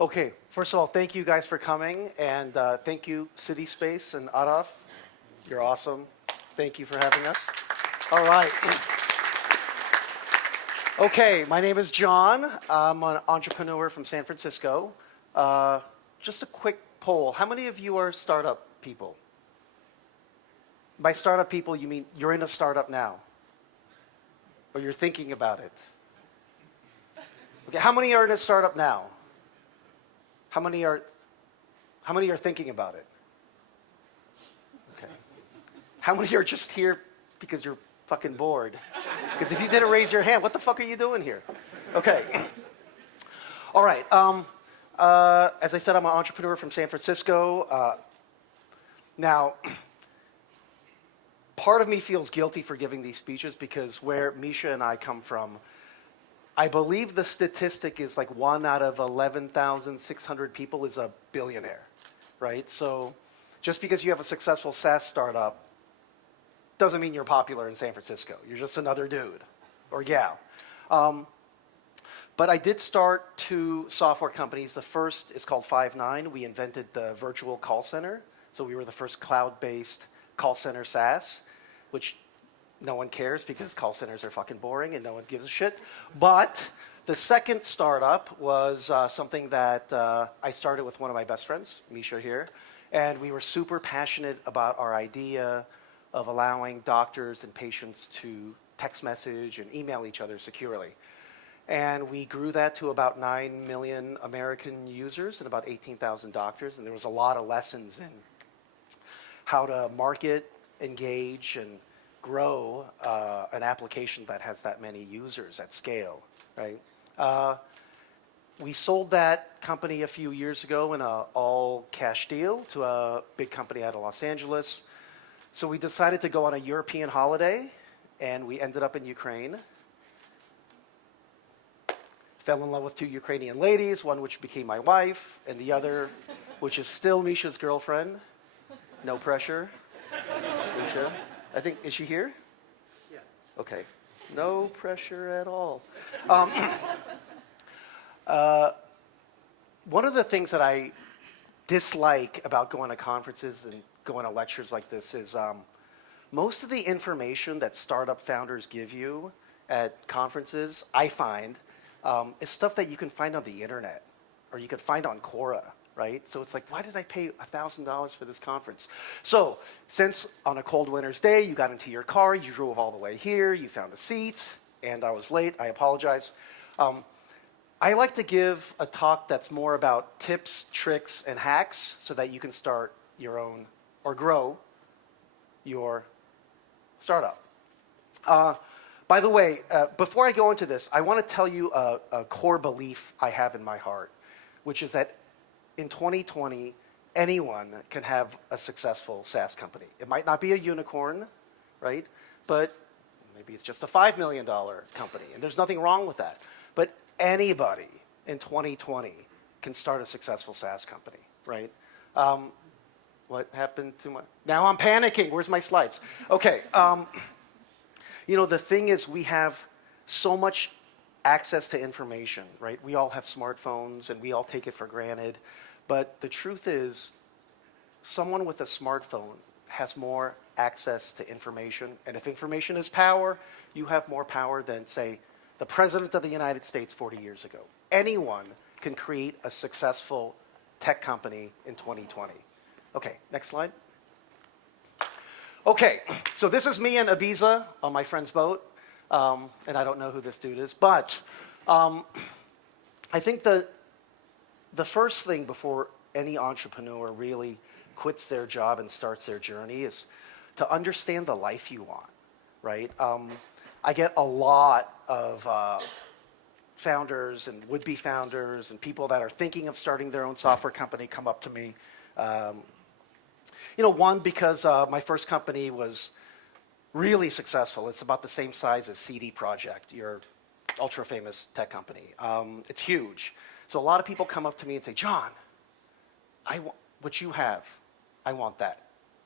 Okay, first of all, thank you guys for coming, and thank you, City Space and Araf. You're awesome. Thank you for having us. All right. Okay, my name is John. I'm an entrepreneur from San Francisco. Just a quick poll. How many of you are startup people? By startup people, you mean you're in a startup now? Or you're thinking about it? Okay, how many are in a startup now? How many are thinking about it? Okay. How many are just here because you're fucking bored? Because if you didn't raise your hand, what the fuck are you doing here? Okay. All right. As I said, I'm an entrepreneur from San Francisco. Now, part of me feels guilty for giving these speeches because where Misha and I come from, I believe the statistic is like 1 out of 11,600 people is a billionaire, right? So just because you have a successful SaaS startup doesn't mean you're popular in San Francisco. You're just another dude or gal. But I did start 2 software companies. The first is called FIVN. We invented the virtual call center. So we were the first cloud-based call center SaaS, which no one cares because call centers are fucking boring and no one gives a shit. But the second startup was something that I started with one of my best friends, Misha here. And we were super passionate about our idea of allowing doctors and patients to text message and email each other securely. And we grew that to about 9 million American users and about 18,000 doctors. And there was a lot of lessons in how to market, engage, and grow an application that has that many users at scale, right? We sold that company a few years ago in an all-cash deal to a big company out of Los Angeles. So we decided to go on a European holiday, and we ended up in Ukraine. Fell in love with 2 Ukrainian ladies, one which became my wife, and the other which is still Misha's girlfriend. No pressure. Misha. I think, is she here? Yeah. Okay. No pressure at all. One of the things that I dislike about going to conferences and going to lectures like this is most of the information that startup founders give you at conferences, I find, is stuff that you can find on the internet or you can find on Quora. Right? So it's like, why did I pay $1,000 for this conference? So since on a cold winter's day, you got into your car, you drove all the way here, you found a seat, and I was late, I apologize. I like to give a talk that's more about tips, tricks, and hacks so that you can start your own or grow your startup. By the way, before I go into this, I want to tell you a core belief I have in my heart, which is that in 2020, anyone can have a successful SaaS company. It might not be a unicorn, right? But maybe it's just a $5 million company, and there's nothing wrong with that. But anybody in 2020 can start a successful SaaS company, right? What happened to my... Now I'm panicking. Where's my slides? Okay. You know, the thing is we have so much access to information, right? We all have smartphones, and we all take it for granted. But the truth is, someone with a smartphone has more access to information. And if information is power, you have more power than, say, the President of the United States 40 years ago. Anyone can create a successful tech company in 2020. Okay, next slide. Okay, so this is me in Ibiza on my friend's boat. And I don't know who this dude is. But I think the first thing before any entrepreneur really quits their job and starts their journey is to understand the life you want, right? I get a lot of founders and would-be founders and people that are thinking of starting their own software company come up to me. You know, one, because my first company was really successful. It's about the same size as CD Projekt, your ultra-famous tech company. It's huge. So a lot of people come up to me and say, John, I want what you have. I want that.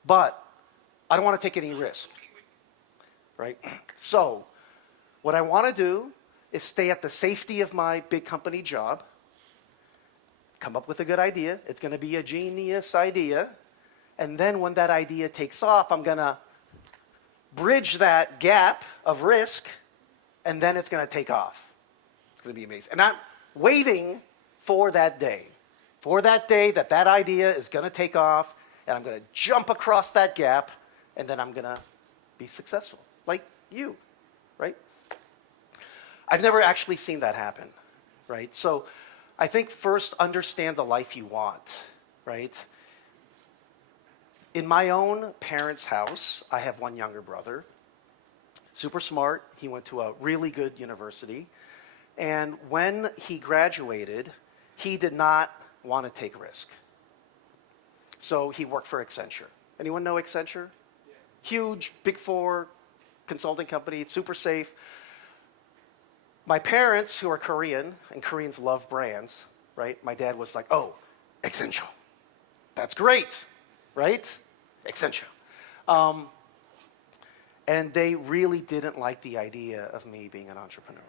But I don't want to take any risk, right? So what I want to do is stay at the safety of my big company job, come up with a good idea. It's going to be a genius idea. And then when that idea takes off, I'm going to bridge that gap of risk, and then it's going to take off. It's going to be amazing. And I'm waiting for that day that that idea is going to take off, and I'm going to jump across that gap, and then I'm going to be successful, like you, right? I've never actually seen that happen, right? So I think first understand the life you want, right? In my own parents' house, I have one younger brother, super smart. He went to a really good university. And when he graduated, he did not want to take risk. So he worked for Accenture. Anyone know Accenture? Yeah. Huge, Big Four consulting company. It's super safe. My parents, who are Korean, and Koreans love brands, right? My dad was like, oh, Accenture. That's great, right? Accenture. And they really didn't like the idea of me being an entrepreneur,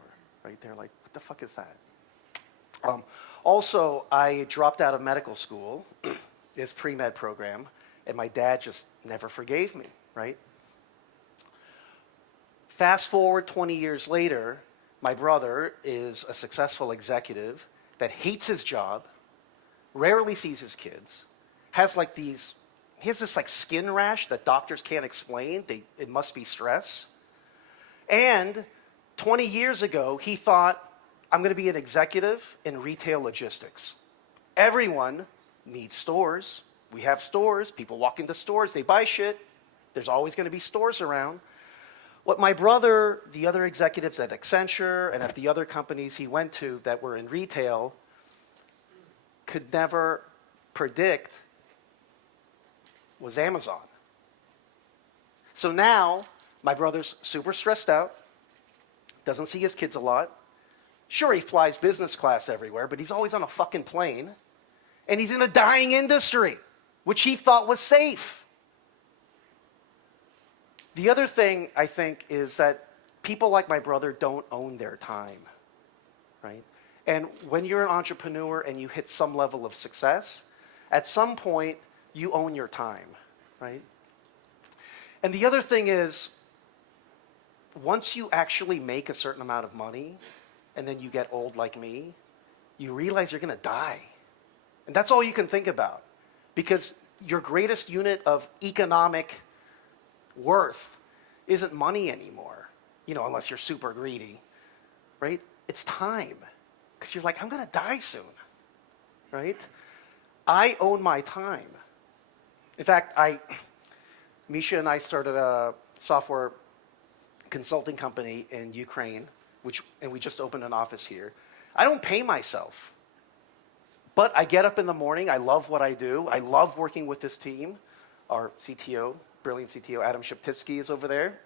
right? They're like, what the fuck is that? Also, I dropped out of medical school, this pre-med program, and my dad just never forgave me, right? Fast forward 20 years later, my brother is a successful executive that hates his job, rarely sees his kids, has like these, he has this like skin rash that doctors can't explain. It must be stress. And 20 years ago, he thought, I'm going to be an executive in retail logistics. Everyone needs stores. We have stores. People walk into stores. They buy shit. There's always going to be stores around. What my brother, the other executives at Accenture and at the other companies he went to that were in retail could never predict was Amazon. So now my brother's super stressed out, doesn't see his kids a lot. Sure, he flies business class everywhere, but he's always on a fucking plane. And he's in a dying industry, which he thought was safe. The other thing, I think, is that people like my brother don't own their time, right? And when you're an entrepreneur and you hit some level of success, at some point, you own your time, right? And the other thing is, once you actually make a certain amount of money, and then you get old like me, you realize you're going to die. And that's all you can think about. Because your greatest unit of economic worth isn't money anymore, unless you're super greedy, right? It's time. Because you're like, I'm going to die soon, right? I own my time. In fact, Misha and I started a software consulting company in Ukraine, and we just opened an office here. I don't pay myself. But I get up in the morning. I love what I do. I love working with this team. Our CTO, brilliant CTO, Adam Sheptitsky, is over there.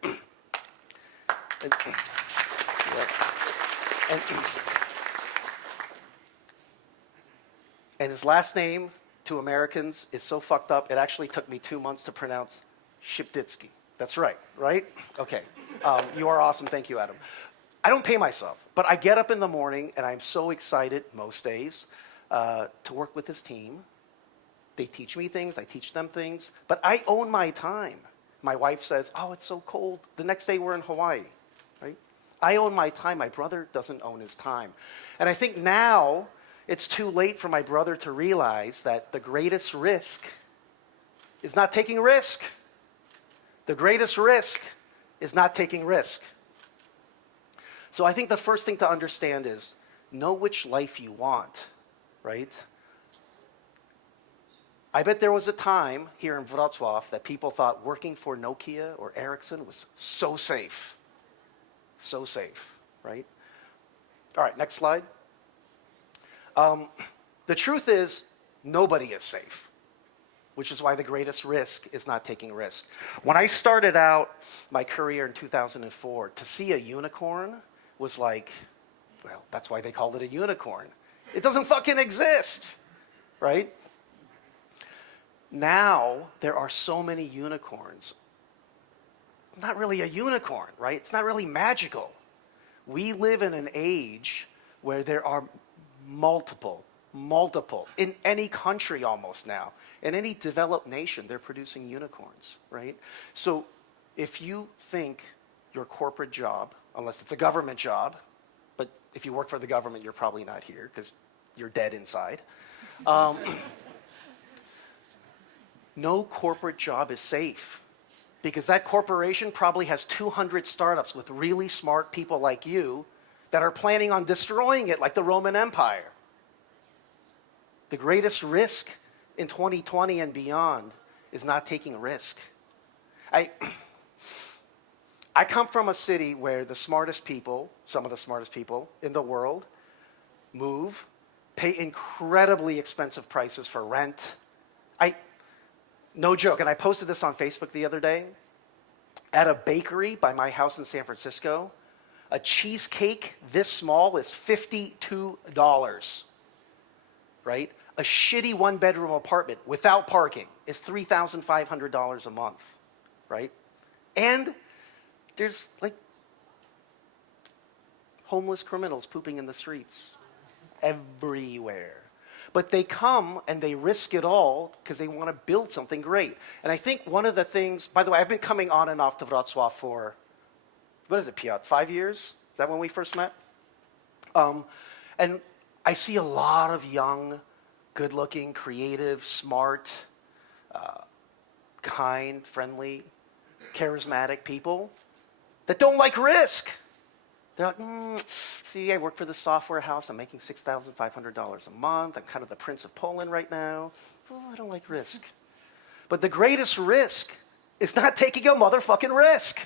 And his last name, to Americans, is so fucked up, it actually took me 2 months to pronounce Sheptitsky. That's right? Okay. You are awesome. Thank you, Adam. I don't pay myself, but I get up in the morning, and I'm so excited most days to work with this team. They teach me things. I teach them things. But I own my time. My wife says, oh, it's so cold. The next day we're in Hawaii, right? I own my time. My brother doesn't own his time. And I think now it's too late for my brother to realize that the greatest risk is not taking risk. The greatest risk is not taking risk. So I think the first thing to understand is know which life you want, right? I bet there was a time here in Wrocław that people thought working for Nokia or Ericsson was so safe. So safe, right? All right, next slide. The truth is, nobody is safe, which is why the greatest risk is not taking risk. When I started out my career in 2004, to see a unicorn was like, well, that's why they called it a unicorn. It doesn't fucking exist, right? Now, there are so many unicorns. Not really a unicorn, right? It's not really magical. We live in an age where there are multiple multiple. In any country almost now. In any developed nation, they're producing unicorns, right? So if you think your corporate job, unless it's a government job, but if you work for the government, you're probably not here because you're dead inside. No corporate job is safe because that corporation probably has 200 startups with really smart people like you that are planning on destroying it like the Roman Empire. The greatest risk in 2020 and beyond is not taking a risk. I come from a city where the smartest people, some of the smartest people in the world, move, pay incredibly expensive prices for rent. No joke, and I posted this on Facebook the other day. At a bakery by my house in San Francisco, a cheesecake this small is $52, right? A shitty one-bedroom apartment without parking is $3,500 a month, right? And there's like homeless criminals pooping in the streets everywhere. But they come and they risk it all because they want to build something great. And I think one of the things, by the way, I've been coming on and off to Wrocław for, what is it, Piotr, 5 years? Is that when we first met? And I see a lot of young, good-looking, creative, smart, kind, friendly, charismatic people that don't like risk. They're like, see, I work for the software house. I'm making $6,500 a month. I'm kind of the Prince of Poland right now. Oh, I don't like risk. But the greatest risk is not taking a motherfucking risk.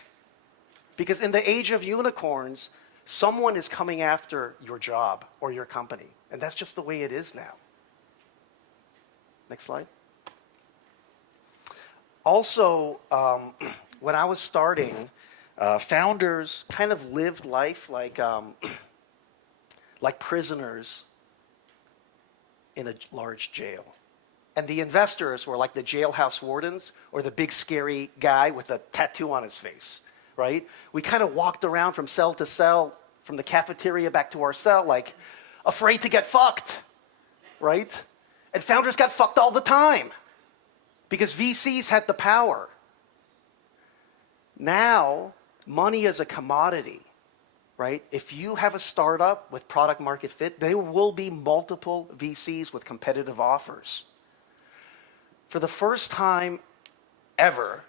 Because in the age of unicorns, someone is coming after your job or your company. And that's just the way it is now. Next slide. Also, when I was starting, founders kind of lived life like prisoners in a large jail. And the investors were like the jailhouse wardens or the big scary guy with a tattoo on his face, right? We kind of walked around from cell to cell, from the cafeteria back to our cell, like afraid to get fucked, right? And founders got fucked all the time because VCs had the power. Now, money is a commodity, right? If you have a startup with product market fit, there will be multiple VCs with competitive offers. For the first time ever,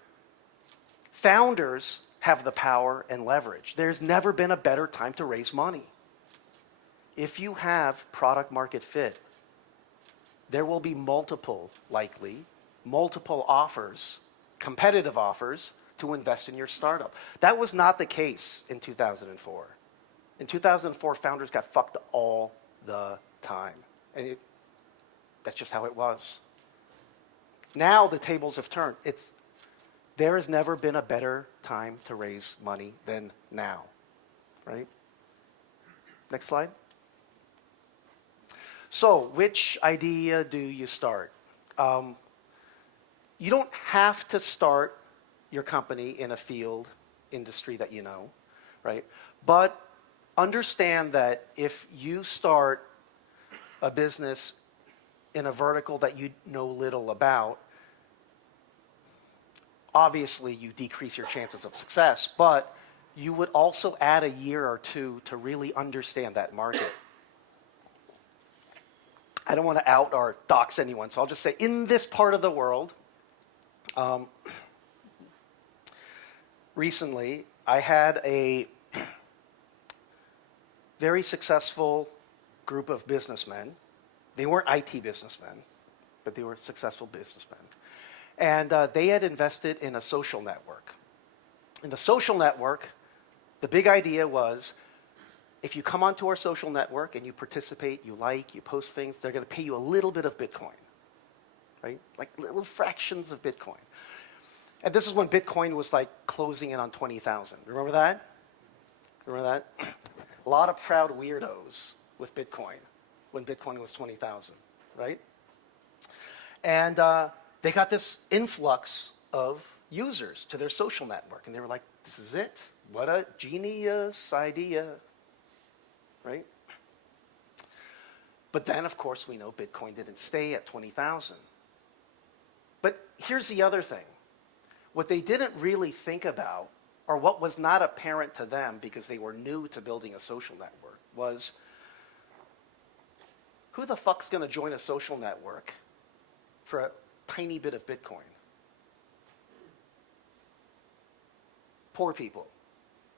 founders have the power and leverage. There's never been a better time to raise money. If you have product market fit, there will be multiple offers, competitive offers, to invest in your startup. That was not the case in 2004. In 2004, founders got fucked all the time. And that's just how it was. Now the tables have turned. There has never been a better time to raise money than now, right? Next slide. So, which idea do you start? You don't have to start your company in a field, industry that you know, right? But understand that if you start a business in a vertical that you know little about, obviously you decrease your chances of success, but you would also add a year or two to really understand that market. I don't want to out or dox anyone, so I'll just say in this part of the world, recently, I had a very successful group of businessmen. They weren't IT businessmen, but they were successful businessmen. And they had invested in a social network. In the social network, the big idea was, if you come onto our social network and you participate, you post things, they're going to pay you a little bit of Bitcoin, right? Like little fractions of Bitcoin. And this is when Bitcoin was like closing in on 20,000. Remember that? Remember that? A lot of proud weirdos with Bitcoin when Bitcoin was 20,000, right? And they got this influx of users to their social network. And they were like, this is it. What a genius idea, right? But then, of course, we know Bitcoin didn't stay at 20,000. But here's the other thing. What they didn't really think about, or what was not apparent to them because they were new to building a social network, was who the fuck's going to join a social network for a tiny bit of Bitcoin? Poor people.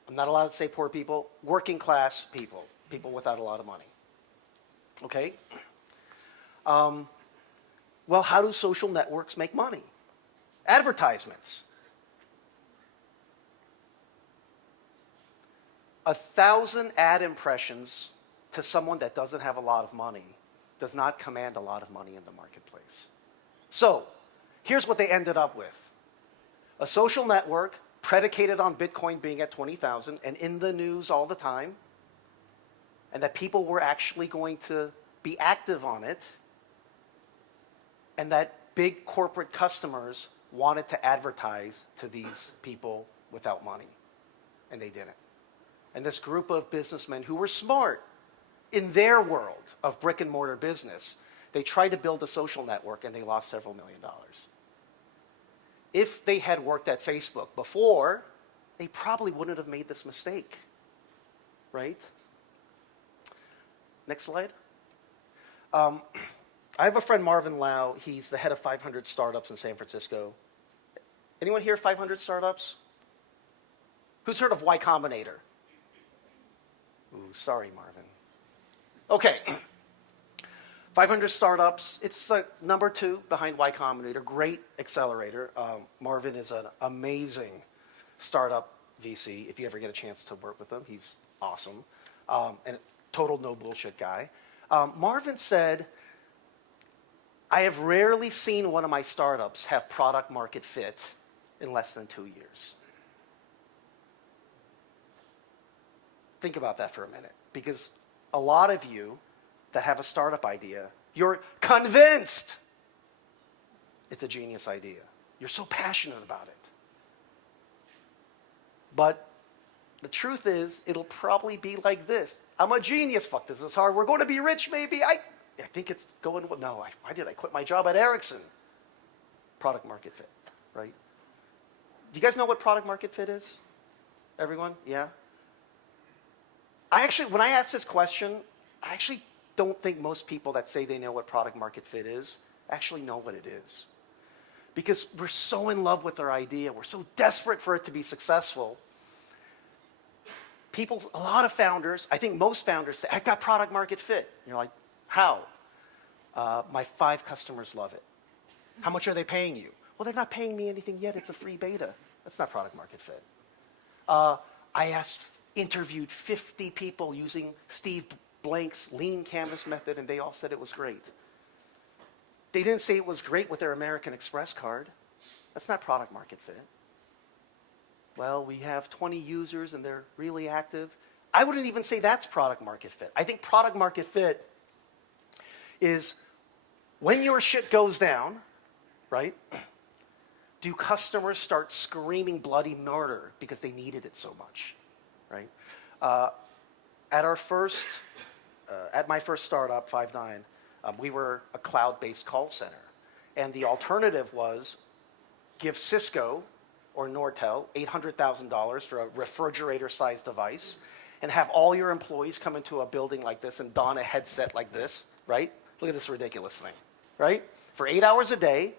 I'm not allowed to say poor people. Working class people. People without a lot of money. Okay? Well, how do social networks make money? Advertisements. 1,000 ad impressions to someone that doesn't have a lot of money does not command a lot of money in the marketplace. So, here's what they ended up with. A social network predicated on Bitcoin being at 20,000 and in the news all the time, and that people were actually going to be active on it, and that big corporate customers wanted to advertise to these people without money, and they didn't. And this group of businessmen who were smart in their world of brick and mortar business, they tried to build a social network and they lost several $1 million. If they had worked at Facebook before, they probably wouldn't have made this mistake, right? Next slide. I have a friend, Marvin Lau. He's the head of 500 startups in San Francisco. Anyone here 500 startups? Who's heard of Y-Combinator? Ooh, sorry, Marvin. Okay. 500 startups. It's number 2 behind Y-Combinator. Great accelerator. Marvin is an amazing startup VC. If you ever get a chance to work with him, he's awesome. And a total no bullshit guy. Marvin said, I have rarely seen one of my startups have product market fit in less than 2 years. Think about that for a minute, because a lot of you that have a startup idea, you're convinced it's a genius idea. You're so passionate about it. But the truth is, it'll probably be like this. I'm a genius. Fuck, this is hard. We're going to be rich, maybe. I think it's going well. No, why did I quit my job at Ericsson? Product market fit, right? Do you guys know what product market fit is? Everyone? Yeah? When I ask this question, I actually don't think most people that say they know what product market fit is actually know what it is. Because we're so in love with our idea. We're so desperate for it to be successful. A lot of founders, I think most founders say, I got product market fit. And you're like, how? My 5 customers love it. How much are they paying you? Well, they're not paying me anything yet. It's a free beta. That's not product market fit. I interviewed 50 people using Steve Blank's lean canvas method, and they all said it was great. They didn't say it was great with their American Express card. That's not product market fit. Well, we have 20 users and they're really active. I wouldn't even say that's product market fit. I think product market fit is when your shit goes down, right? Do customers start screaming bloody murder because they needed it so much, right? At my first startup, FIVN, we were a cloud-based call center. And the alternative was give Cisco or Nortel $800,000 for a refrigerator-sized device and have all your employees come into a building like this and don a headset like this, right? Look at this ridiculous thing, right? For 8 hours a day,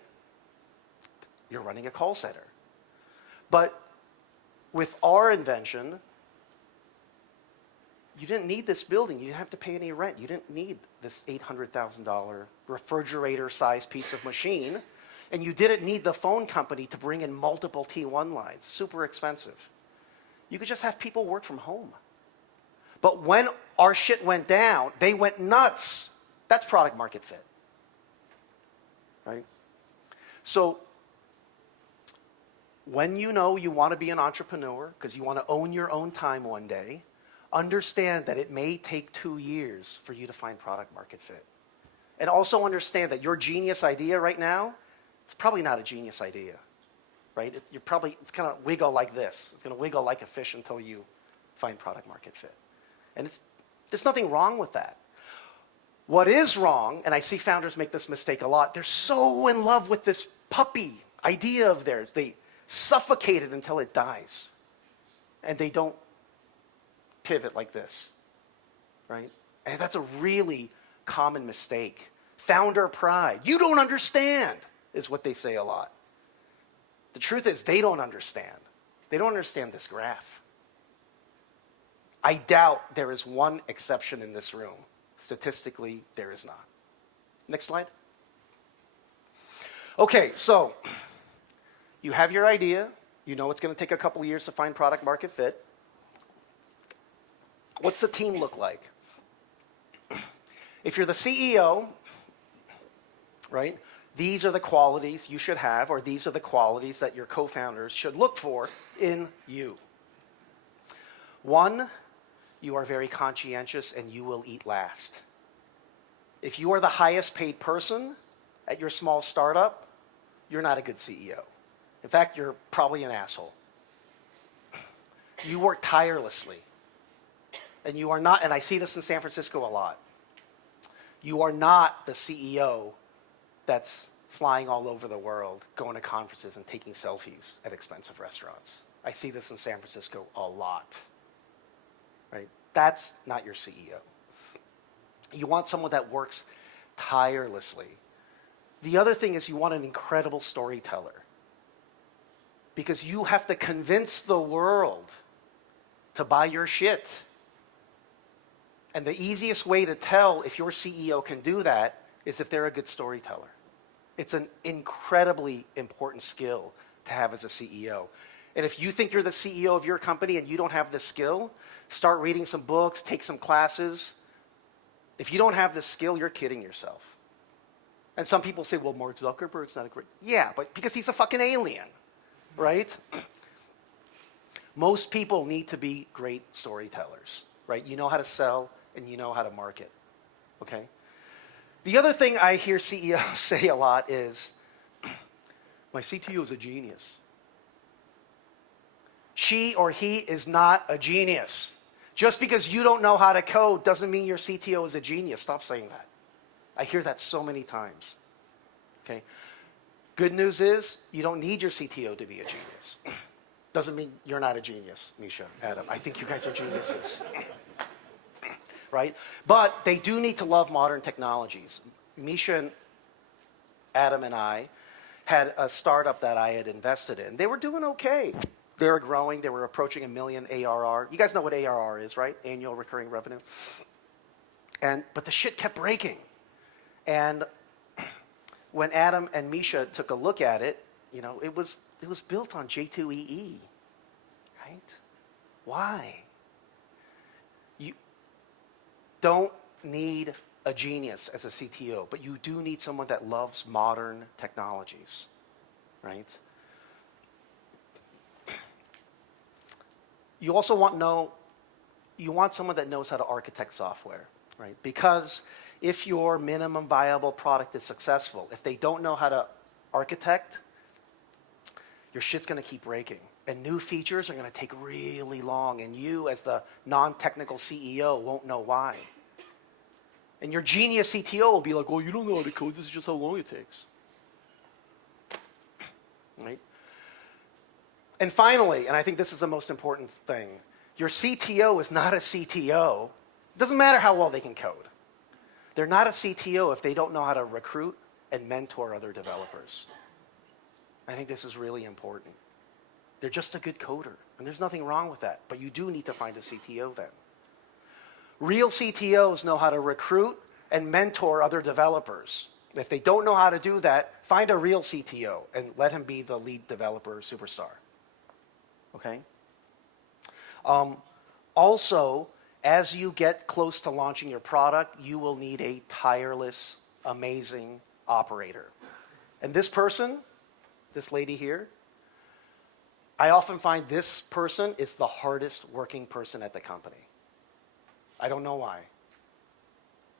you're running a call center. But with our invention, you didn't need this building. You didn't have to pay any rent. You didn't need this $800,000 refrigerator-sized piece of machine. And you didn't need the phone company to bring in multiple T1 lines. Super expensive. You could just have people work from home. But when our shit went down, they went nuts. That's product market fit, right? So when you know you want to be an entrepreneur because you want to own your own time one day, understand that it may take 2 years for you to find product market fit. And also understand that your genius idea right now, it's probably not a genius idea, right? It's going to wiggle like this. It's going to wiggle like a fish until you find product market fit. And there's nothing wrong with that. What is wrong, and I see founders make this mistake a lot, they're so in love with this puppy idea of theirs. They suffocate it until it dies. And they don't pivot like this, right? And that's a really common mistake. Founder pride. You don't understand, is what they say a lot. The truth is, they don't understand. They don't understand this graph. I doubt there is one exception in this room. Statistically, there is not. Next slide. Okay, so you have your idea. You know it's going to take a couple years to find product market fit. What's the team look like? If you're the CEO, right, these are the qualities you should have, or these are the qualities that your co-founders should look for in you. 1, you are very conscientious and you will eat last. If you are the highest paid person at your small startup, you're not a good CEO. In fact, you're probably an asshole. You work tirelessly. And you are not, and I see this in San Francisco a lot, you are not the CEO that's flying all over the world, going to conferences and taking selfies at expensive restaurants. I see this in San Francisco a lot. Right? That's not your CEO. You want someone that works tirelessly. The other thing is you want an incredible storyteller. Because you have to convince the world to buy your shit. And the easiest way to tell if your CEO can do that is if they're a good storyteller. It's an incredibly important skill to have as a CEO. And if you think you're the CEO of your company and you don't have this skill, start reading some books, take some classes. If you don't have this skill, you're kidding yourself. And some people say, well, Mark Zuckerberg's not a great... Yeah, but because he's a fucking alien, right? Most people need to be great storytellers, right? You know how to sell and you know how to market, okay? The other thing I hear CEOs say a lot is, my CTO is a genius. She or he is not a genius. Just because you don't know how to code doesn't mean your CTO is a genius. Stop saying that. I hear that so many times. Okay? Good news is you don't need your CTO to be a genius. Doesn't mean you're not a genius, Misha, Adam. I think you guys are geniuses. Right? But they do need to love modern technologies. Misha and Adam and I had a startup that I had invested in. They were doing okay. They were growing. They were approaching $1 million ARR. You guys know what ARR is, right? Annual recurring revenue. But the shit kept breaking. And when Adam and Misha took a look at it, you know, it was built on J2EE, right? Why? You don't need a genius as a CTO, but you do need someone that loves modern technologies, right? You also want someone that knows how to architect software, right? Because if your minimum viable product is successful, if they don't know how to architect, your shit's going to keep breaking. And new features are going to take really long, and you as the non-technical CEO won't know why. And your genius CTO will be like, oh, you don't know how to code, this is just how long it takes. Right? And finally, and I think this is the most important thing, your CTO is not a CTO. It doesn't matter how well they can code. They're not a CTO if they don't know how to recruit and mentor other developers. I think this is really important. They're just a good coder, and there's nothing wrong with that, but you do need to find a CTO then. Real CTOs know how to recruit and mentor other developers. If they don't know how to do that, find a real CTO and let him be the lead developer superstar. Okay? Also, as you get close to launching your product, you will need a tireless, amazing operator. And this person, this lady here, I often find this person is the hardest working person at the company. I don't know why.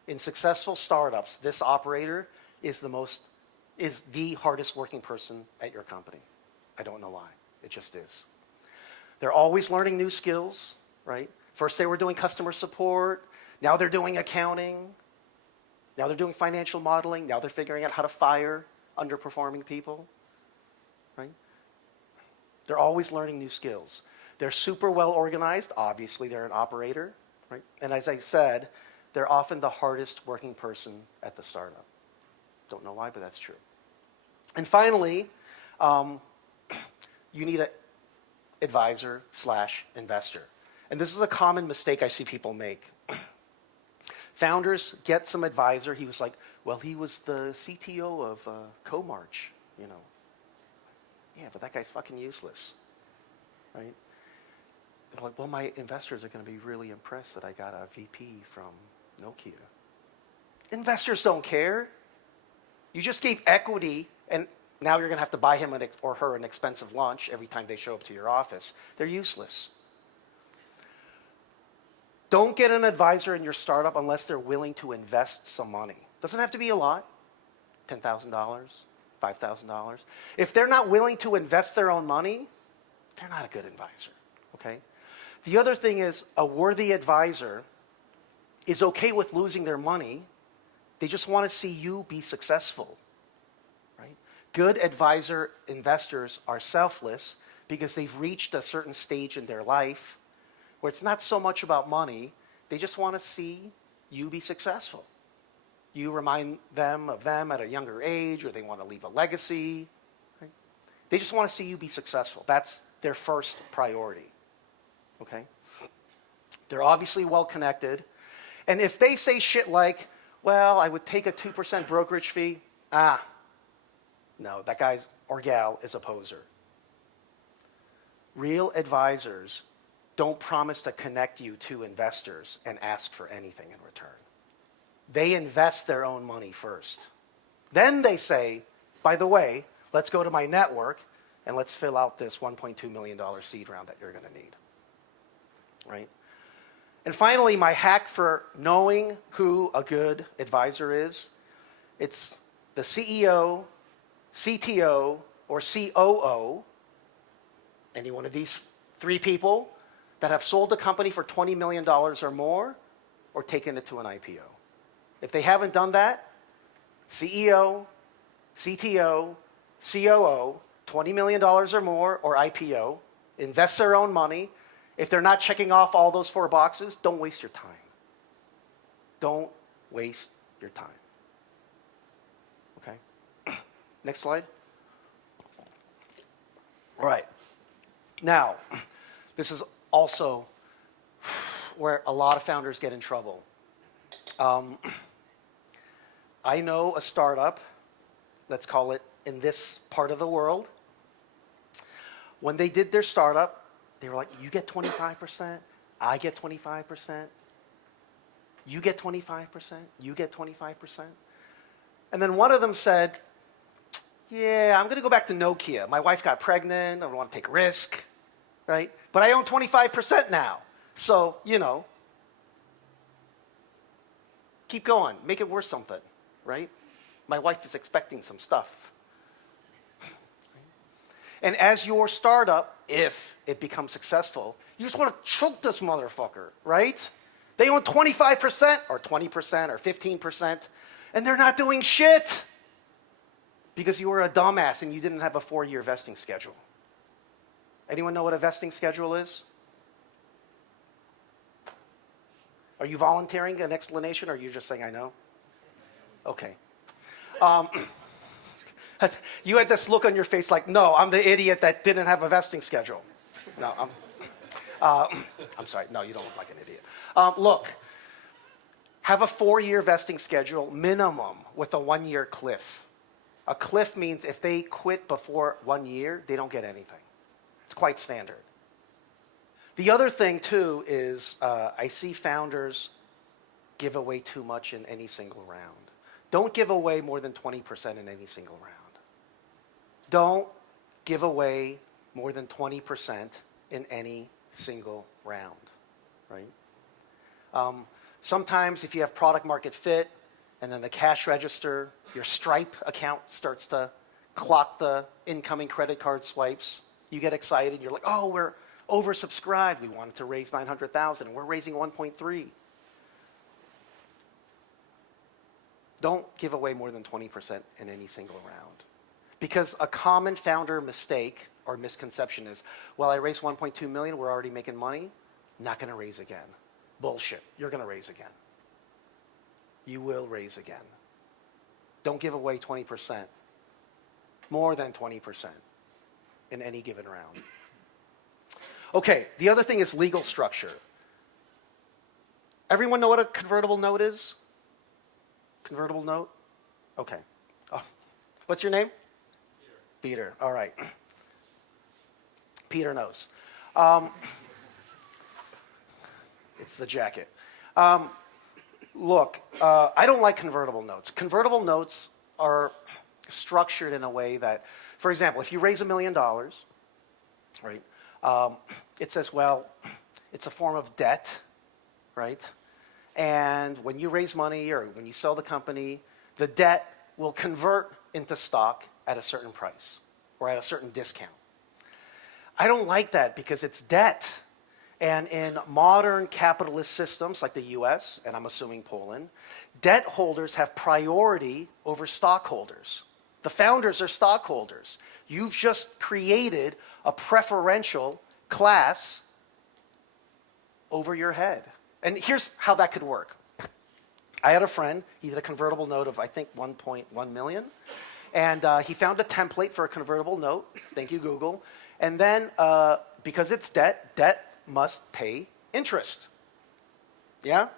In successful startups, this operator is the hardest working person at your company. I don't know why. It just is. They're always learning new skills, right? First they were doing customer support. Now they're doing accounting. Now they're doing financial modeling. Now they're figuring out how to fire underperforming people, right? They're always learning new skills. They're super well organized. Obviously, they're an operator, right? And as I said, they're often the hardest working person at the startup. Don't know why, but that's true. And finally, you need an advisor/investor. And this is a common mistake I see people make. Founders get some advisor. He was like, well, he was the CTO of Comarch, you know. Yeah, but that guy's fucking useless, right? They're like, well, my investors are going to be really impressed that I got a VP from Nokia. Investors don't care. You just gave equity, and now you're going to have to buy him or her an expensive lunch every time they show up to your office. They're useless. Don't get an advisor in your startup unless they're willing to invest some money. Doesn't have to be a lot, $10,000, $5,000. If they're not willing to invest their own money, they're not a good advisor, okay? The other thing is a worthy advisor is okay with losing their money. They just want to see you be successful, right? Good advisor investors are selfless because they've reached a certain stage in their life where it's not so much about money. They just want to see you be successful. You remind them of them at a younger age, or they want to leave a legacy. Right? They just want to see you be successful. That's their first priority. Okay? They're obviously well connected. And if they say shit like, well, I would take a 2% brokerage fee, no, that guy or gal is a poser. Real advisors don't promise to connect you to investors and ask for anything in return. They invest their own money first. Then they say, by the way, let's go to my network and let's fill out this $1.2 million seed round that you're going to need. Right? And finally, my hack for knowing who a good advisor is, it's the CEO, CTO, or COO, any one of these three people that have sold the company for $20 million or more or taken it to an IPO. If they haven't done that, CEO, CTO, COO, $20 million or more or IPO, invest their own money. If they're not checking off all those 4 boxes, don't waste your time. Don't waste your time. Okay? Next slide. All right. Now, this is also where a lot of founders get in trouble. I know a startup, let's call it in this part of the world. When they did their startup, they were like, you get 25%, I get 25%, you get 25%, you get 25%. And then one of them said, yeah, I'm going to go back to Nokia. My wife got pregnant, I don't want to take a risk, right? But I own 25% now. So, you know, keep going, make it worth something, right? My wife is expecting some stuff. And as your startup, if it becomes successful, you just want to choke this motherfucker, right? They own 25% or 20% or 15%, and they're not doing shit because you were a dumbass and you didn't have a 4-year vesting schedule. Anyone know what a vesting schedule is? Are you volunteering an explanation, or are you just saying, I know? Okay. You had this look on your face like, no, I'm the idiot that didn't have a vesting schedule. No, I'm sorry. No, you don't look like an idiot. Look, have a 4-year vesting schedule minimum with a 1-year cliff. A cliff means if they quit before 1 year, they don't get anything. It's quite standard. The other thing, too, is I see founders give away too much in any single round. Don't give away more than 20% in any single round. Don't give away more than 20% in any single round, right? Sometimes if you have product market fit and then the cash register, your Stripe account starts to clock the incoming credit card swipes, you get excited. You're like, oh, we're oversubscribed. We wanted to raise 900,000 and we're raising 1.3. Don't give away more than 20% in any single round. Because a common founder mistake or misconception is, well, I raised 1.2 million, we're already making money, not going to raise again. Bullshit. You're going to raise again. You will raise again. Don't give away 20%, more than 20% in any given round. Okay, the other thing is legal structure. Everyone know what a convertible note is? Convertible note? Okay. Oh. What's your name? Peter. All right. Peter knows. It's the jacket. Look, I don't like convertible notes. Convertible notes are structured in a way that, for example, if you raise $1 million, right, it says, well, it's a form of debt, right? And when you raise money or when you sell the company, the debt will convert into stock at a certain price or at a certain discount. I don't like that because it's debt. And in modern capitalist systems like the US, and I'm assuming Poland, debt holders have priority over stockholders. The founders are stockholders. You've just created a preferential class over your head. And here's how that could work. I had a friend, he did a convertible note of, I think, 1.1 million. And he found a template for a convertible note. Thank you, Google. And then, because it's debt, debt must pay interest. Yeah?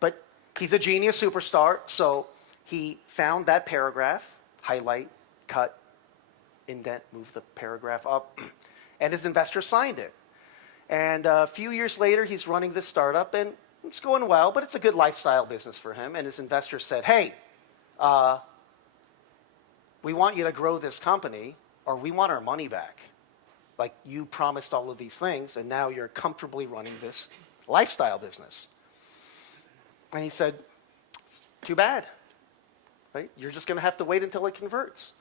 But he's a genius superstar, so he found that paragraph, highlight, cut, indent, move the paragraph up, and his investor signed it. And a few years later, he's running this startup, and it's going well, but it's a good lifestyle business for him. And his investor said, hey, we want you to grow this company, or we want our money back. Like, you promised all of these things, and now you're comfortably running this lifestyle business. And he said, it's too bad, right? You're just going to have to wait until it converts.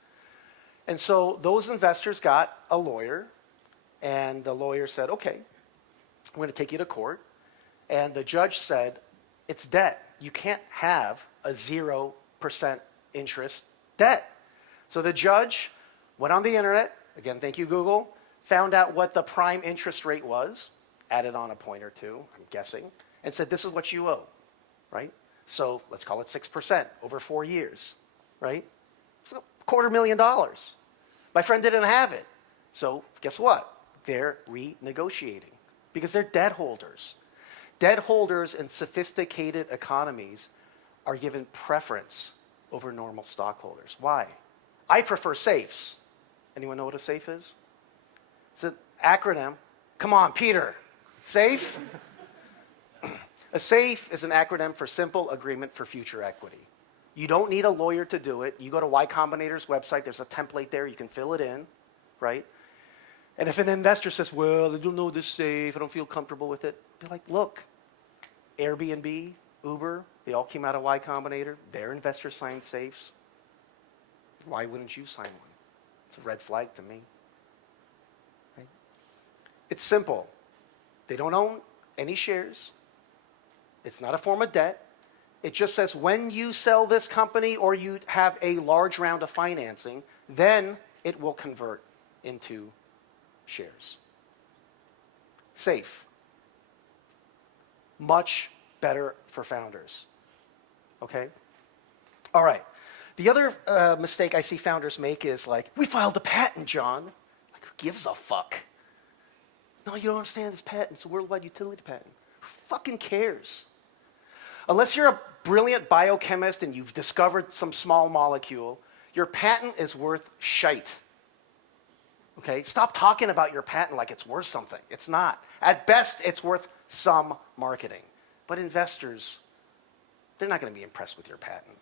And so those investors got a lawyer, and the lawyer said, okay, I'm going to take you to court. And the judge said, it's debt. You can't have a 0% interest debt. So the judge went on the internet, again, thank you, Google, found out what the prime interest rate was, added on a point or two, I'm guessing, and said, this is what you owe, right? So let's call it 6% over 4 years, right? So $250,000. My friend didn't have it. So guess what? They're renegotiating because they're debt holders. Debt holders in sophisticated economies are given preference over normal stockholders. Why? I prefer safes. Anyone know what a safe is? It's an acronym. Come on, Peter. SAFE? A SAFE is an acronym for Simple Agreement for Future Equity. You don't need a lawyer to do it. You go to Y-Combinator's website. There's a template there. You can fill it in, right? And if an investor says, well, I don't know this safe. I don't feel comfortable with it. Be like, look, Airbnb, Uber, they all came out of Y-Combinator. Their investors signed safes. Why wouldn't you sign one? It's a red flag to me. Right? It's simple. They don't own any shares. It's not a form of debt. It just says when you sell this company or you have a large round of financing, then it will convert into shares. Safe. Much better for founders. Okay? All right. The other mistake I see founders make is like, we filed a patent, John. Like, who gives a fuck? No, you don't understand this patent. It's a worldwide utility patent. Who fucking cares? Unless you're a brilliant biochemist and you've discovered some small molecule, your patent is worth shite. Okay? Stop talking about your patent like it's worth something. It's not. At best, it's worth some marketing. But investors, they're not going to be impressed with your patent.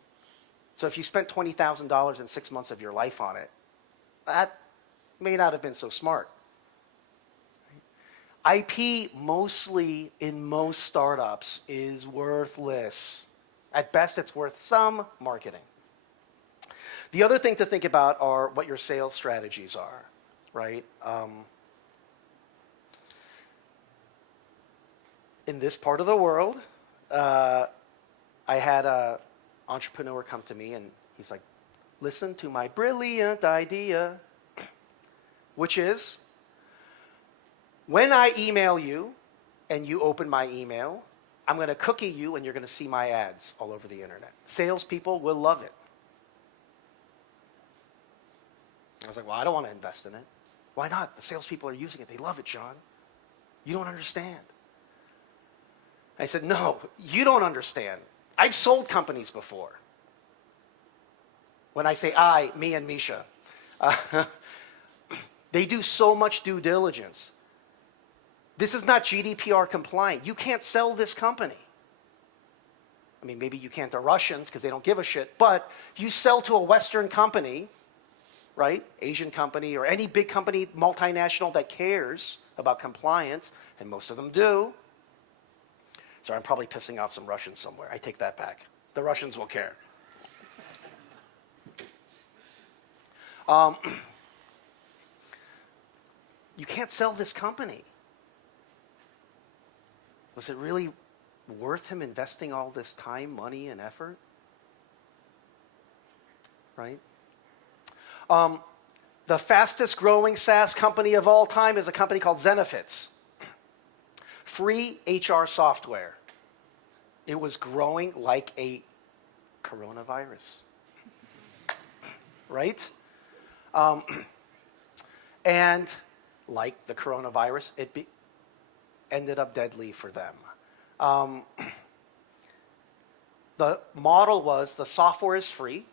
So if you spent $20,000 in 6 months of your life on it, that may not have been so smart. IP mostly in most startups is worthless. At best, it's worth some marketing. The other thing to think about are what your sales strategies are, right? In this part of the world, I had entrepreneur come to me and he's like, listen to my brilliant idea, which is, when I email you and you open my email, I'm going to cookie you and you're going to see my ads all over the internet. Salespeople will love it. I was like, well, I don't want to invest in it. Why not? The salespeople are using it. They love it, John. You don't understand. I said, no, you don't understand. I've sold companies before. When I say I, me and Misha, they do so much due diligence. This is not GDPR compliant. You can't sell this company. I mean, maybe you can't to Russians because they don't give a shit, but if you sell to a Western company, right, Asian company or any big company, multinational that cares about compliance, and most of them do. Sorry, I'm probably pissing off some Russians somewhere. I take that back. The Russians will care. You can't sell this company. Was it really worth him investing all this time, money, and effort? Right? The fastest growing SaaS company of all time is a company called Zenefits. Free HR software. It was growing like a coronavirus. Right? And like the coronavirus, it ended up deadly for them. The model was the software is free,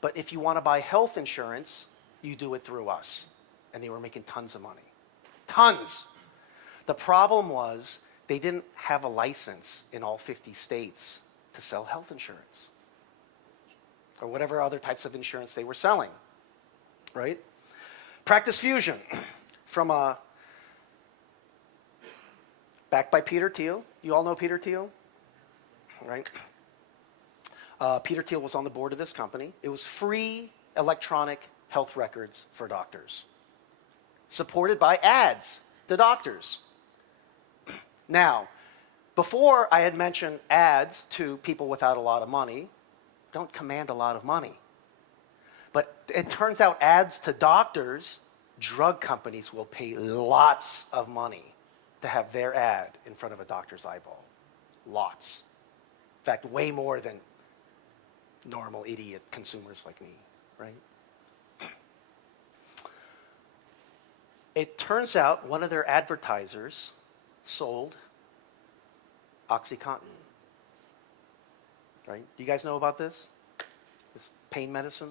but if you want to buy health insurance, you do it through us. And they were making tons of money. Tons. The problem was they didn't have a license in all 50 states to sell health insurance or whatever other types of insurance they were selling, right? Practice Fusion from backed by Peter Thiel. You all know Peter Thiel, right? Peter Thiel was on the board of this company. It was free electronic health records for doctors, supported by ads to doctors. Now, before I had mentioned ads to people without a lot of money, don't command a lot of money. But it turns out ads to doctors, drug companies will pay lots of money to have their ad in front of a doctor's eyeball. Lots. In fact, way more than normal idiot consumers like me, right? It turns out one of their advertisers sold OxyContin. Right? Do you guys know about this? This pain medicine?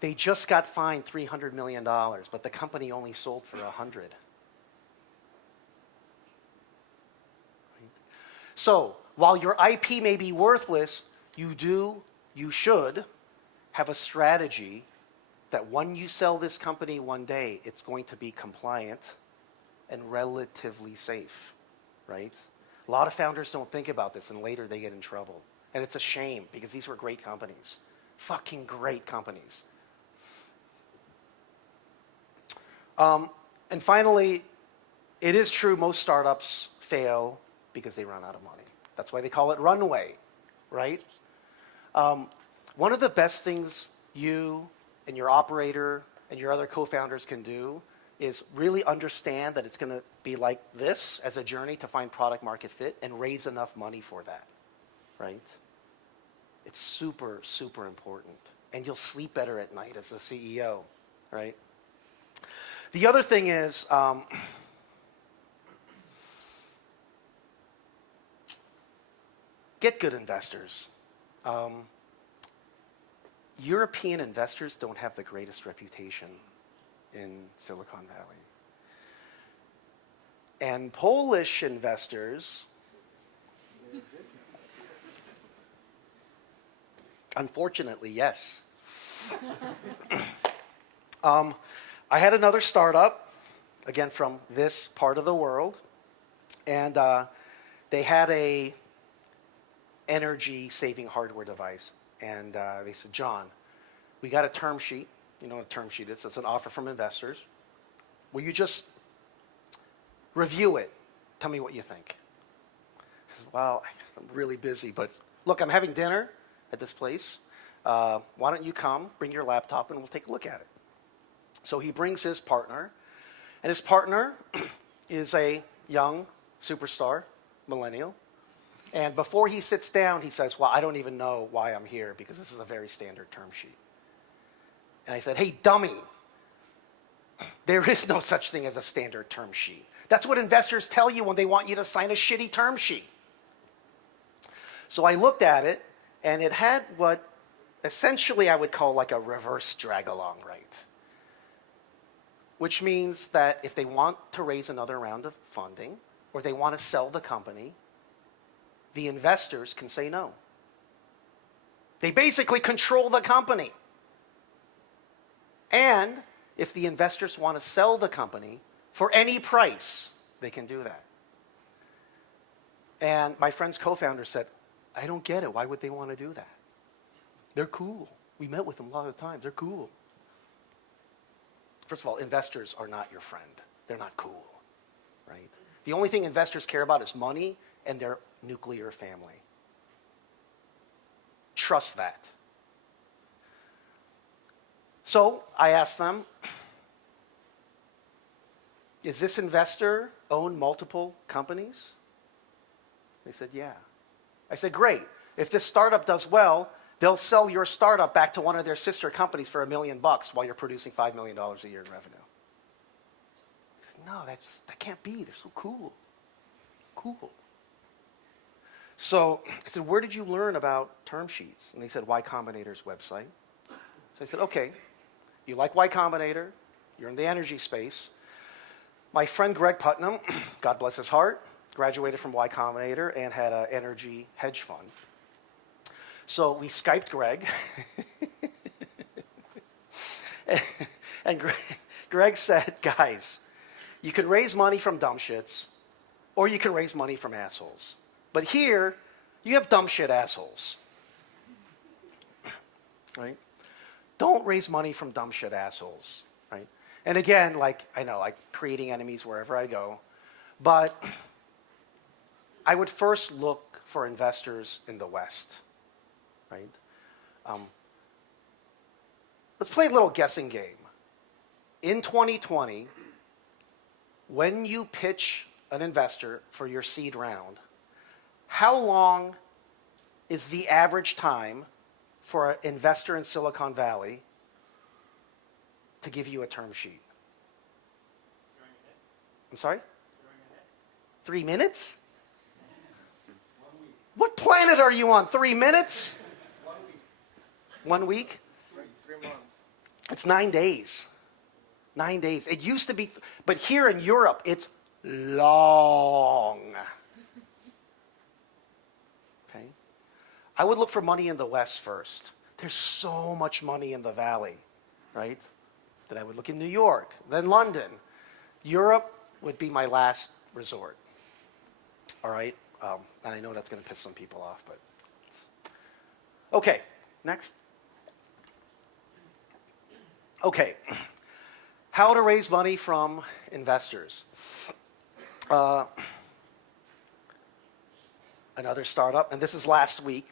They just got fined $300 million, but the company only sold for 100. Right? So, while your IP may be worthless, you should have a strategy that when you sell this company one day, it's going to be compliant and relatively safe, right? A lot of founders don't think about this, and later they get in trouble. And it's a shame, because these were great companies. Fucking great companies. And finally, it is true most startups fail because they run out of money. That's why they call it runway, right? One of the best things you and your operator and your other co-founders can do is really understand that it's going to be like this as a journey to find product market fit and raise enough money for that, right? It's super, super important. And you'll sleep better at night as a CEO, right? The other thing is, get good investors. European investors don't have the greatest reputation in Silicon Valley. And Polish investors, unfortunately, yes. I had another startup, again from this part of the world, and they had a energy-saving hardware device. And they said, John, we got a term sheet. You know what a term sheet is? It's an offer from investors. Will you just review it? Tell me what you think. said, well, I'm really busy, but look, I'm having dinner at this place. Why don't you come, bring your laptop, and we'll take a look at it. So he brings his partner, and his partner is a young superstar, millennial. And before he sits down, he says, well, I don't even know why I'm here because this is a very standard term sheet. And I said, hey, dummy, there is no such thing as a standard term sheet. That's what investors tell you when they want you to sign a shitty term sheet. So I looked at it, and it had what essentially I would call like a reverse drag-along right, which means that if they want to raise another round of funding or they want to sell the company, the investors can say no. They basically control the company. And if the investors want to sell the company for any price, they can do that. And my friend's co-founder said, I don't get it. Why would they want to do that? They're cool. We met with them a lot of times. They're cool. First of all, investors are not your friend. They're not cool, right? The only thing investors care about is money and their nuclear family. Trust that. So I asked them, is this investor own multiple companies? They said, yeah. I said, great. If this startup does well, they'll sell your startup back to one of their sister companies for $1 million while you're producing $5 million a year in revenue. I said, no, that can't be. They're so cool. Cool. So I said, where did you learn about term sheets? And they said, Y-Combinator's website. So I said, okay, you like Y-Combinator. You're in the energy space. My friend Greg Putnam, God bless his heart, graduated from Y-Combinator and had an energy hedge fund. So we Skyped Greg. and Greg said, guys, you can raise money from dumb shits, or you can raise money from assholes. But here, you have dumb shit assholes. Right? Don't raise money from dumb shit assholes. Right? And again, like, I know, like creating enemies wherever I go. But I would first look for investors in the West. Right? Let's play a little guessing game. In 2020, when you pitch an investor for your seed round, how long is the average time for an investor in Silicon Valley to give you a term sheet? 3 minutes. I'm sorry? 3 minutes. 3 minutes? 1 week. What planet are you on? 3 minutes? 1 week. 1 week? 3 months. It's 9 days. 9 days. It used to be, but here in Europe, it's long. Okay? I would look for money in the West first. There's so much money in the Valley, right? Then I would look in New York, then London. Europe would be my last resort. All right? And I know that's going to piss some people off, but. Okay, next. Okay, how to raise money from investors. Another startup, and this is last week.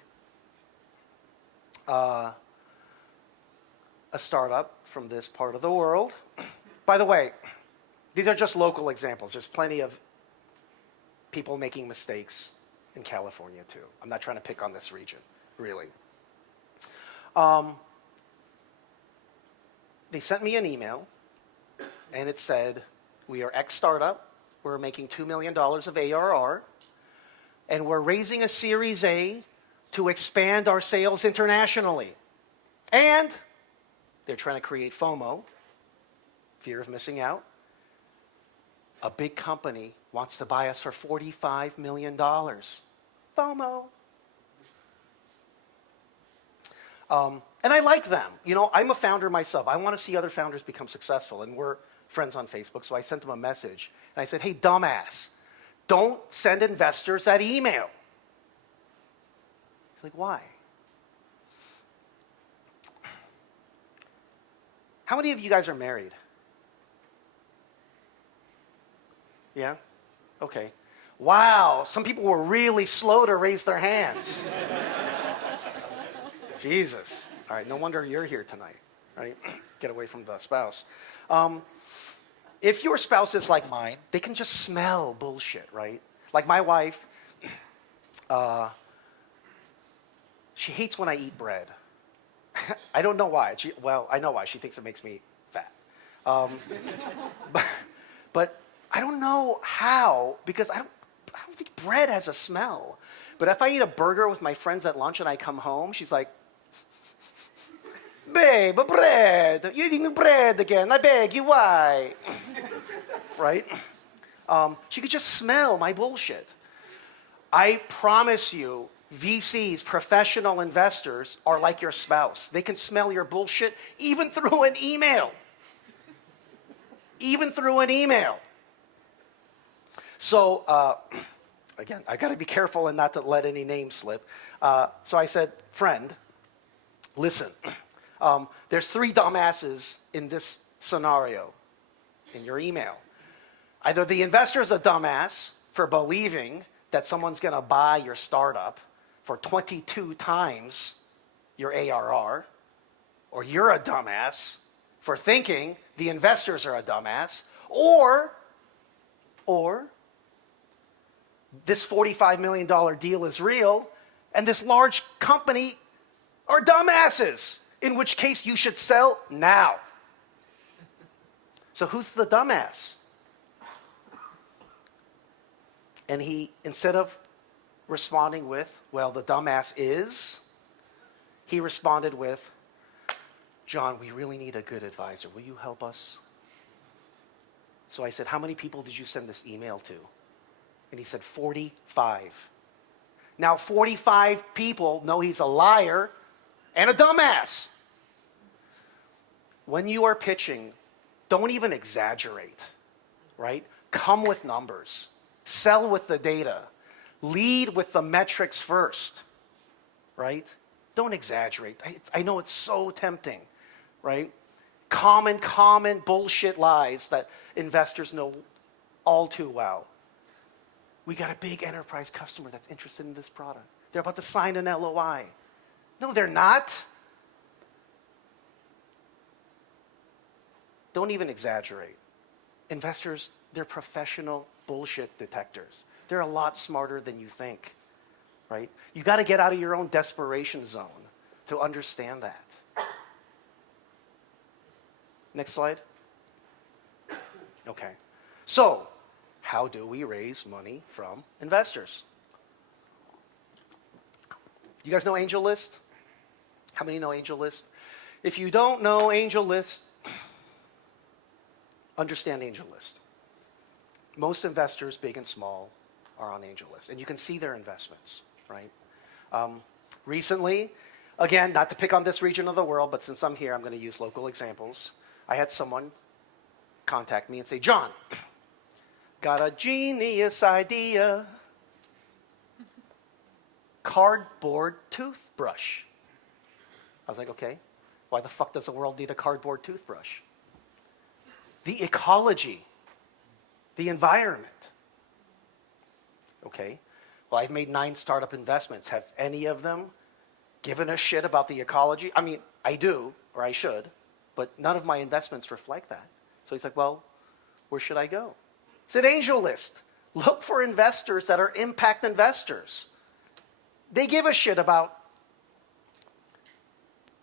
A startup from this part of the world. By the way, these are just local examples. There's plenty of people making mistakes in California too. I'm not trying to pick on this region, really. They sent me an email, and it said, we are X startup, we're making $2 million of ARR, and we're raising a Series A to expand our sales internationally. And they're trying to create FOMO, fear of missing out. A big company wants to buy us for $45 million. FOMO. And I like them. You know, I'm a founder myself. I want to see other founders become successful, and we're friends on Facebook, so I sent them a message. And I said, hey, dumbass, don't send investors that email. He's like, why? How many of you guys are married? Yeah? Okay. Wow, some people were really slow to raise their hands. Jesus. All right, no wonder you're here tonight, right? Get away from the spouse. If your spouse is like mine, they can just smell bullshit, right? Like my wife, she hates when I eat bread. I don't know why. I know why. She thinks it makes me fat. But I don't know how, because I don't think bread has a smell. But if I eat a burger with my friends at lunch and I come home, she's like, babe, bread. You're eating bread again. I beg you, why? Right? She could just smell my bullshit. I promise you, VCs, professional investors, are like your spouse. They can smell your bullshit even through an email. Even through an email. So, again, I got to be careful and not to let any names slip. So I said, friend, listen, there's 3 dumbasses in this scenario in your email. Either the investor is a dumbass for believing that someone's going to buy your startup for 22 times your ARR, or you're a dumbass for thinking the investors are a dumbass, or this $45 million deal is real and this large company are dumbasses, in which case you should sell now. So who's the dumbass? And he, instead of responding with, well, the dumbass is, he responded with, John, we really need a good advisor. Will you help us? So I said, how many people did you send this email to? And he said, 45. Now, 45 people know he's a liar and a dumbass. When you are pitching, don't even exaggerate, right? Come with numbers. Sell with the data. Lead with the metrics first, right? Don't exaggerate. I know it's so tempting, right? Common bullshit lies that investors know all too well. We got a big enterprise customer that's interested in this product. They're about to sign an LOI. No, they're not. Don't even exaggerate. Investors, they're professional bullshit detectors. They're a lot smarter than you think, right? You got to get out of your own desperation zone to understand that. Next slide. Okay. So, how do we raise money from investors? You guys know AngelList? How many know AngelList? If you don't know AngelList, understand AngelList. Most investors, big and small, are on AngelList, and you can see their investments, right? Recently, again, not to pick on this region of the world, but since I'm here, I'm going to use local examples. I had someone contact me and say, John, got a genius idea. Cardboard toothbrush. I was like, okay, why the fuck does the world need a cardboard toothbrush? The ecology, the environment. Okay, well, I've made 9 startup investments. Have any of them given a shit about the ecology? I mean, I do, or I should, but none of my investments reflect that. So he's like, well, where should I go? It's an AngelList. Look for investors that are impact investors. They give a shit about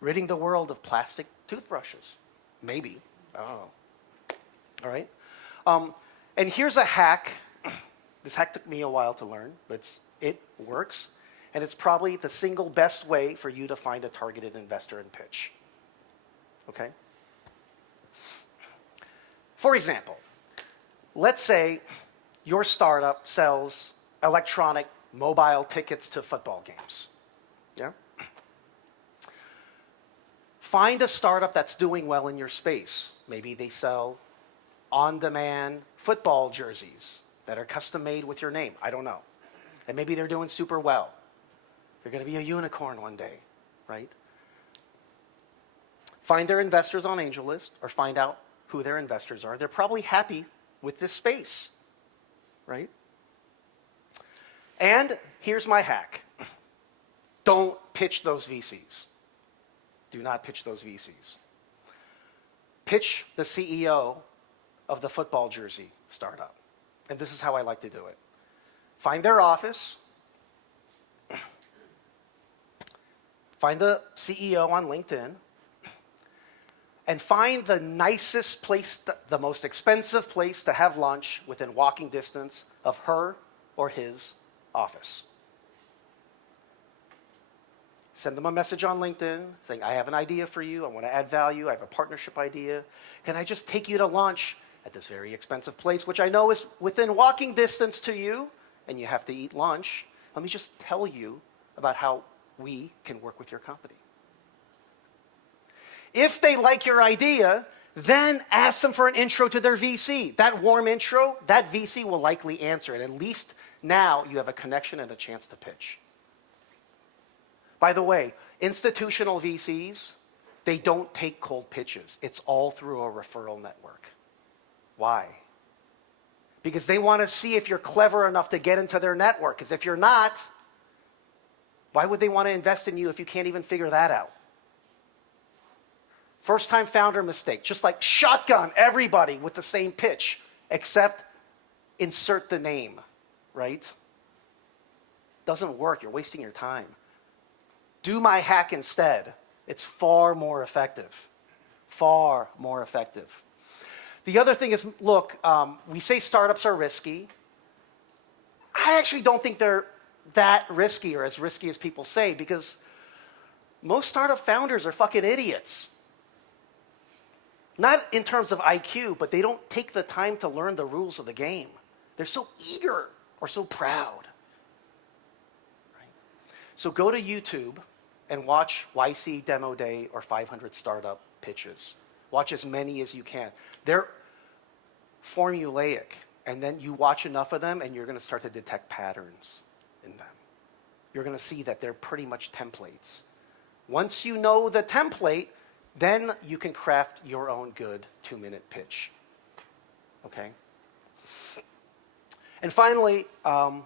ridding the world of plastic toothbrushes. Maybe. I don't know. All right? And here's a hack. This hack took me a while to learn, but it works. And it's probably the single best way for you to find a targeted investor and pitch. Okay? For example, let's say your startup sells electronic mobile tickets to football games. Yeah? Find a startup that's doing well in your space. Maybe they sell on-demand football jerseys that are custom made with your name. I don't know. And maybe they're doing super well. They're going to be a unicorn one day, right? Find their investors on AngelList or find out who their investors are. They're probably happy with this space, right? And here's my hack. Don't pitch those VCs. Do not pitch those VCs. Pitch the CEO of the football jersey startup. And this is how I like to do it. Find their office. Find the CEO on LinkedIn. And find the nicest place, the most expensive place to have lunch within walking distance of her or his office. Send them a message on LinkedIn saying, I have an idea for you. I want to add value. I have a partnership idea. Can I just take you to lunch at this very expensive place, which I know is within walking distance to you, and you have to eat lunch? Let me just tell you about how we can work with your company. If they like your idea, then ask them for an intro to their VC. That warm intro, that VC will likely answer it. At least now you have a connection and a chance to pitch. By the way, institutional VCs, they don't take cold pitches. It's all through a referral network. Why? Because they want to see if you're clever enough to get into their network. Because if you're not, why would they want to invest in you if you can't even figure that out? First-time founder mistake. Just like shotgun everybody with the same pitch, except insert the name, right? Doesn't work. You're wasting your time. Do my hack instead. It's far more effective. Far more effective. The other thing is, look, we say startups are risky. I actually don't think they're that risky or as risky as people say, because most startup founders are fucking idiots. Not in terms of IQ, but they don't take the time to learn the rules of the game. They're so eager or so proud. Right? So go to YouTube and watch YC Demo Day or 500 startup pitches. Watch as many as you can. They're formulaic, and then you watch enough of them and you're going to start to detect patterns in them. You're going to see that they're pretty much templates. Once you know the template, then you can craft your own good 2-minute pitch. Okay? And finally, a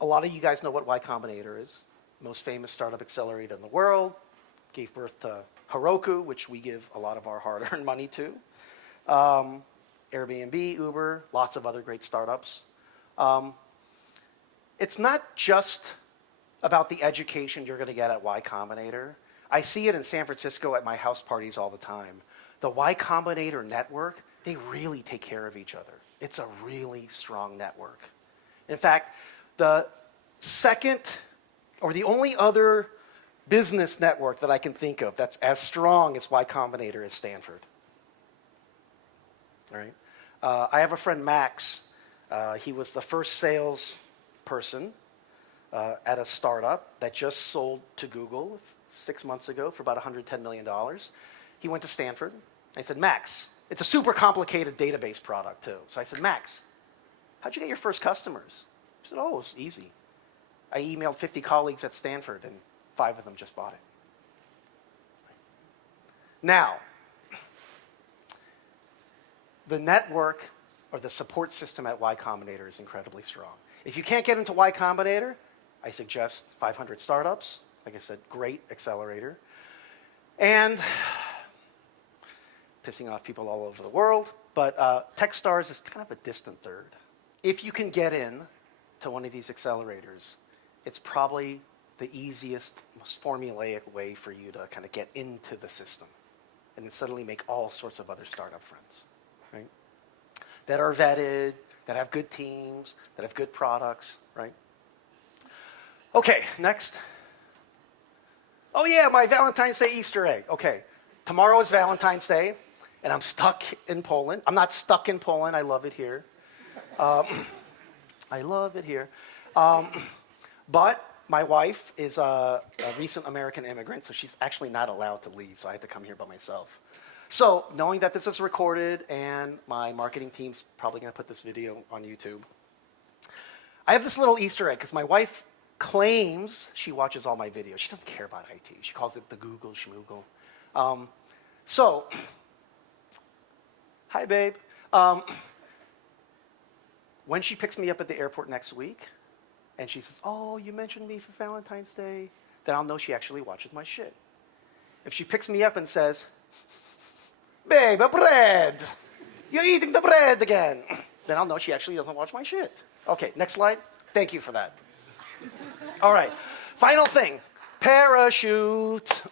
lot of you guys know what Y-Combinator is. Most famous startup accelerator in the world. Gave birth to Heroku, which we give a lot of our hard-earned money to. Airbnb, Uber, lots of other great startups. It's not just about the education you're going to get at Y-Combinator. I see it in San Francisco at my house parties all the time. The Y-Combinator network, they really take care of each other. It's a really strong network. In fact, the second or the only other business network that I can think of that's as strong as Y-Combinator is Stanford. All right? I have a friend, Max. He was the first salesperson at a startup that just sold to Google 6 months ago for about $110 million. He went to Stanford. I said, Max, it's a super complicated database product too. So I said, Max, how'd you get your first customers? He said, oh, it was easy. I emailed 50 colleagues at Stanford and 5 of them just bought it. Now, the network or the support system at Y-Combinator is incredibly strong. If you can't get into Y-Combinator, I suggest 500 Startups. Like I said, great accelerator. And pissing off people all over the world, but Techstars is kind of a distant third. If you can get in to one of these accelerators, it's probably the easiest, most formulaic way for you to kind of get into the system and then suddenly make all sorts of other startup friends, right? That are vetted, that have good teams, that have good products, right? Okay, next. Oh yeah, my Valentine's Day Easter egg. Okay, tomorrow is Valentine's Day, and I'm stuck in Poland. I'm not stuck in Poland. I love it here. I love it here. But my wife is a recent American immigrant, so she's actually not allowed to leave, so I had to come here by myself. So knowing that this is recorded and my marketing team's probably going to put this video on YouTube, I have this little Easter egg because my wife claims she watches all my videos. She doesn't care about IT. She calls it the Google schmoogle. So, hi, babe. When she picks me up at the airport next week, and she says, oh, you mentioned me for Valentine's Day, then I'll know she actually watches my shit. If she picks me up and says, babe, a bread, you're eating the bread again, then I'll know she actually doesn't watch my shit. Okay, next slide. Thank you for that. All right, final thing, parachute.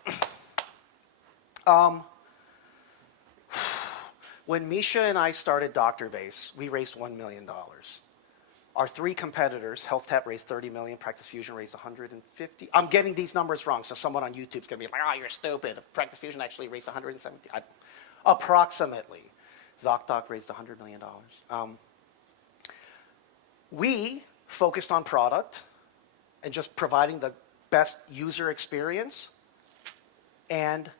When Misha and I started DoctorBase, we raised $1 million. Our three competitors, HealthTap raised 30 million, Practice Fusion raised 150. I'm getting these numbers wrong, so someone on YouTube's gonna be like, oh, you're stupid. Practice Fusion actually raised 170, approximately. ZocDoc raised $100 million. We focused on product and just providing the best user experience and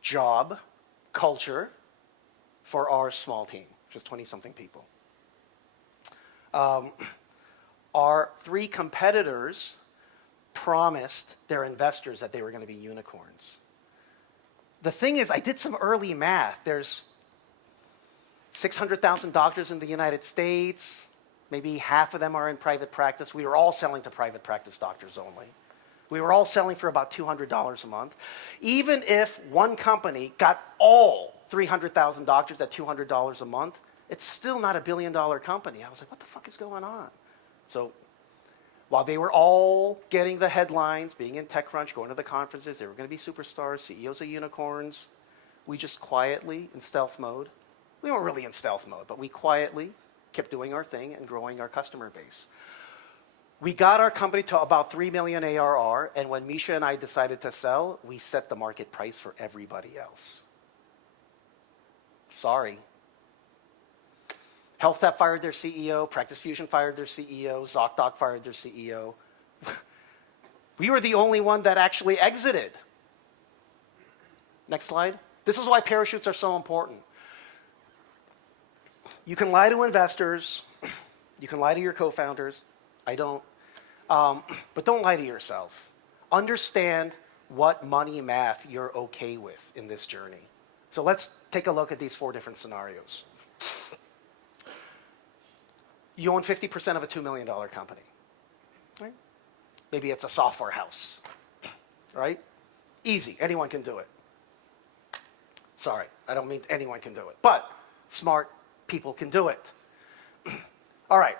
job culture for our small team, just 20-something people. Our three competitors promised their investors that they were going to be unicorns. The thing is, I did some early math. There's 600,000 doctors in the United States. Maybe half of them are in private practice. We were all selling to private practice doctors only. We were all selling for about $200 a month. Even if one company got all 300,000 doctors at $200 a month, it's still not a billion-dollar company. I was like, what the fuck is going on? So while they were all getting the headlines, being in TechCrunch, going to the conferences, they were going to be superstars, CEOs of unicorns, we just quietly, in stealth mode, we weren't really in stealth mode, but we quietly kept doing our thing and growing our customer base. We got our company to about 3 million ARR, and when Misha and I decided to sell, we set the market price for everybody else. Sorry. HealthTap fired their CEO, Practice Fusion fired their CEO, ZocDoc fired their CEO. We were the only one that actually exited. Next slide. This is why parachutes are so important. You can lie to investors, you can lie to your co-founders, I don't, but don't lie to yourself. Understand what money math you're okay with in this journey. So let's take a look at these 4 different scenarios. You own 50% of a $2 million company, right? Maybe it's a software house, right? Easy, anyone can do it. Sorry, I don't mean anyone can do it, but smart people can do it. All right,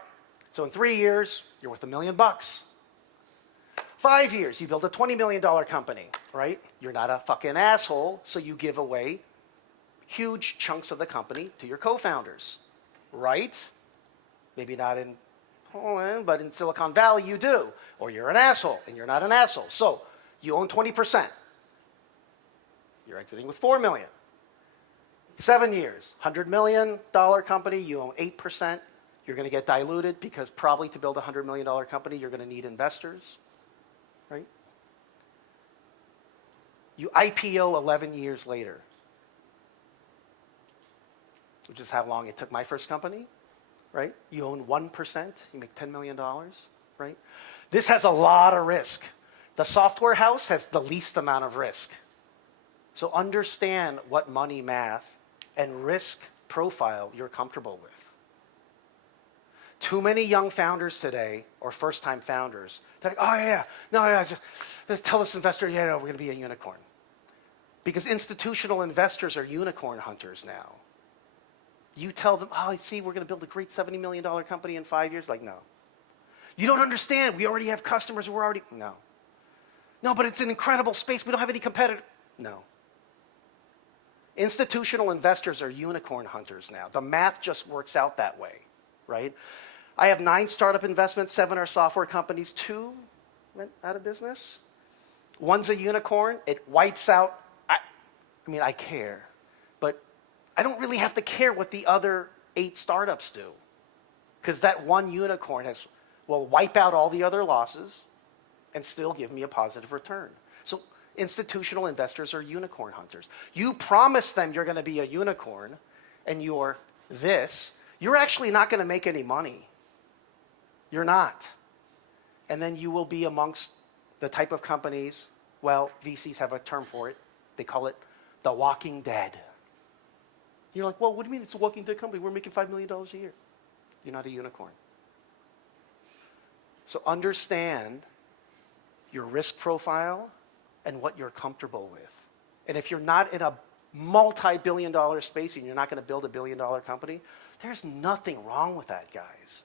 so in 3 years, you're worth $1 million. 5 years, you build a $20 million company, right? You're not a fucking asshole, so you give away huge chunks of the company to your co-founders, right? Maybe not in Poland, but in Silicon Valley you do. Or you're an asshole, and you're not an asshole. So you own 20%. You're exiting with 4 million. 7 years, $100 million company, you own 8%. You're going to get diluted because probably to build a $100 million company, you're going to need investors, right? You IPO 11 years later, which is how long it took my first company, right? You own 1%, you make $10 million, right? This has a lot of risk. The software house has the least amount of risk. So understand what money math and risk profile you're comfortable with. Too many young founders today, or first-time founders, they're like, oh yeah, no, just tell this investor, yeah, no, we're going to be a unicorn. Because institutional investors are unicorn hunters now. You tell them, oh, I see, we're going to build a great $70 million company in 5 years. Like, no. You don't understand. We already have customers. We're already, no. No, but it's an incredible space. We don't have any competitor. No. Institutional investors are unicorn hunters now. The math just works out that way, right? I have 9 startup investments, 7 are software companies, 2 went out of business. 1's a unicorn. It wipes out, I mean, I care, but I don't really have to care what the other 8 startups do, because that one unicorn will wipe out all the other losses and still give me a positive return. So institutional investors are unicorn hunters. You promise them you're going to be a unicorn and you're this, you're actually not going to make any money. You're not. And then you will be amongst the type of companies, well, VCs have a term for it. They call it the walking dead. You're like, well, what do you mean it's a walking dead company? We're making $5 million a year. You're not a unicorn. So understand your risk profile and what you're comfortable with. And if you're not in a multi-billion-dollar space and you're not going to build a billion-dollar company, there's nothing wrong with that, guys.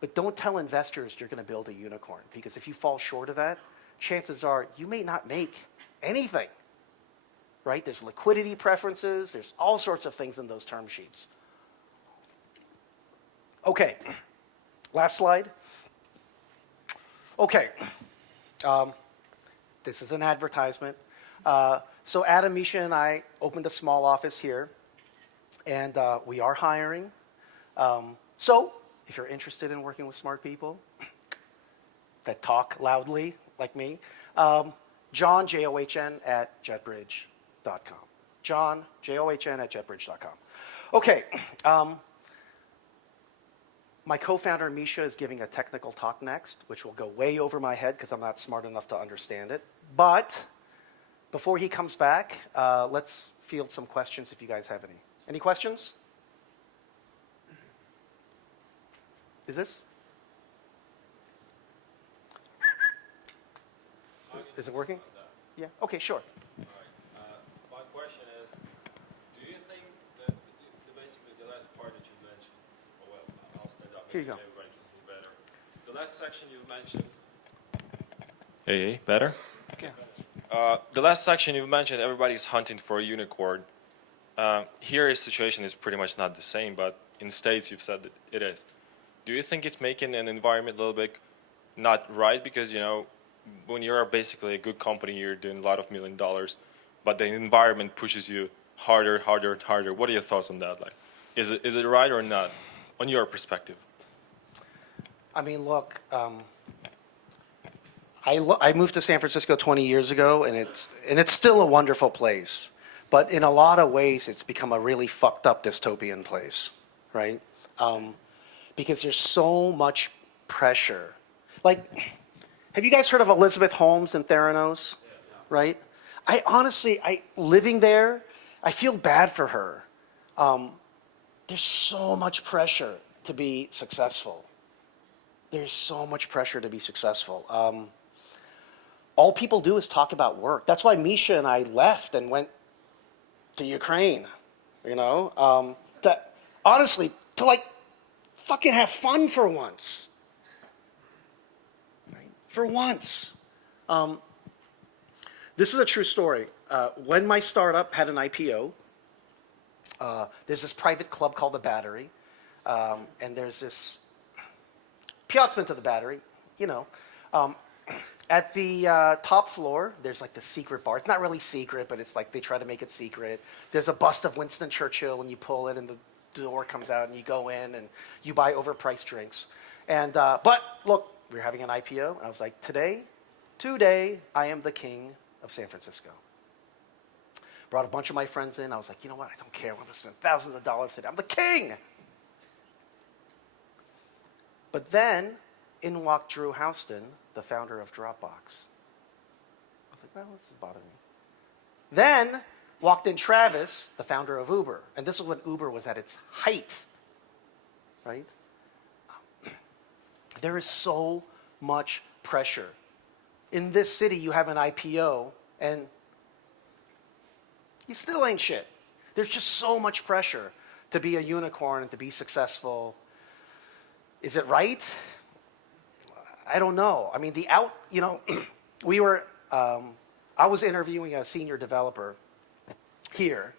But don't tell investors you're going to build a unicorn, because if you fall short of that, chances are you may not make anything, right? There's liquidity preferences. There's all sorts of things in those term sheets. Okay, last slide. Okay, this is an advertisement. So Adam, Misha, and I opened a small office here, and we are hiring. So if you're interested in working with smart people that talk loudly like me, John, John, at jetbridge.com. John, John, at jetbridge.com. Okay. My co-founder, Misha, is giving a technical talk next, which will go way over my head because I'm not smart enough to understand it. But before he comes back, let's field some questions if you guys have any. Any questions? Is this? Is it working? Yeah. Okay, sure. All right. My question is, do you think that basically the last part that you mentioned, oh well, I'll stand up. Here you go. Everybody can hear better. The last section you mentioned. Hey, better? Okay. The last section you mentioned, everybody's hunting for a unicorn. Here, the situation is pretty much not the same, but in States, you've said that it is. Do you think it's making an environment a little bit not right? Because, you know, when you're basically a good company, you're doing a lot of $1 million, but the environment pushes you harder, harder, and harder. What are your thoughts on that? Like, is it right or not, on your perspective? I mean, look, I moved to San Francisco 20 years ago, and it's still a wonderful place. But in a lot of ways, it's become a really fucked up dystopian place, right? Because there's so much pressure. Like, have you guys heard of Elizabeth Holmes in Theranos? Yeah. Right? I honestly, living there, I feel bad for her. There's so much pressure to be successful. There's so much pressure to be successful. All people do is talk about work. That's why Misha and I left and went to Ukraine, you know? Honestly, to like fucking have fun for once. Right? For once. This is a true story. When my startup had an IPO, there's this private club called The Battery, and there's this Piazzman to The Battery, you know. At the top floor, there's like the secret bar. It's not really secret, but it's like they try to make it secret. There's a bust of Winston Churchill, and you pull it, and the door comes out, and you go in, and you buy overpriced drinks. And but look, we're having an IPO, and I was like, today, I am the king of San Francisco. Brought a bunch of my friends in. I was like, you know what? I don't care. I'm going to spend thousands of dollars today. I'm the king. But then, in walked Drew Houston, the founder of Dropbox. I was like, well, this is bothering me. Then walked in Travis, the founder of Uber. And this was when Uber was at its height, right? There is so much pressure. In this city, you have an IPO, and you still ain't shit. There's just so much pressure to be a unicorn and to be successful. Is it right? I don't know. I mean, you know, I was interviewing a senior developer here,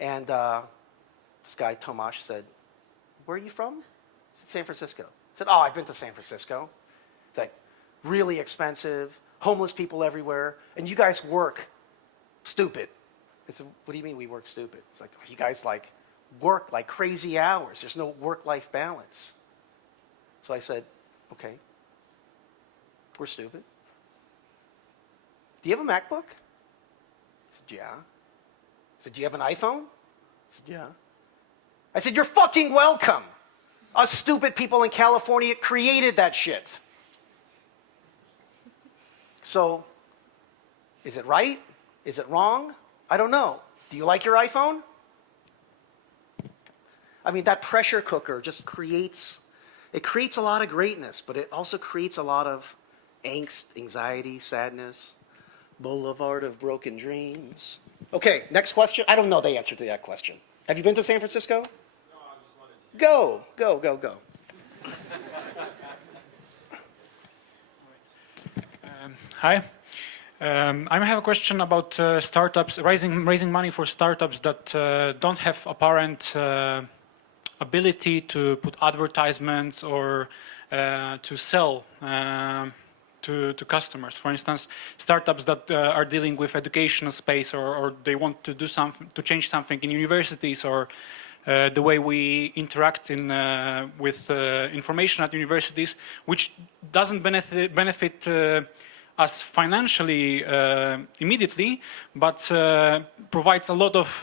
and this guy, Tomasz, said, where are you from? I said, San Francisco. I said, oh, I've been to San Francisco. It's like really expensive, homeless people everywhere, and you guys work stupid. I said, what do you mean we work stupid? It's like, oh, you guys like work like crazy hours. There's no work-life balance. So I said, okay, we're stupid. Do you have a MacBook? I said, yeah. I said, do you have an iPhone? I said, yeah. I said, you're fucking welcome. Us stupid people in California created that shit. So, is it right? Is it wrong? I don't know. Do you like your iPhone? I mean, that pressure cooker just creates, It creates a lot of greatness, but it also creates a lot of angst, anxiety, sadness. Boulevard of Broken Dreams. Okay, next question. I don't know the answer to that question. Have you been to San Francisco? No, I just wanted to. Go. Hi. I have a question about startups, raising money for startups that don't have apparent ability to put advertisements or to sell to customers. For instance, startups that are dealing with educational space, or they want to do something to change something in universities, or the way we interact with information at universities, which doesn't benefit us financially immediately, but provides a lot of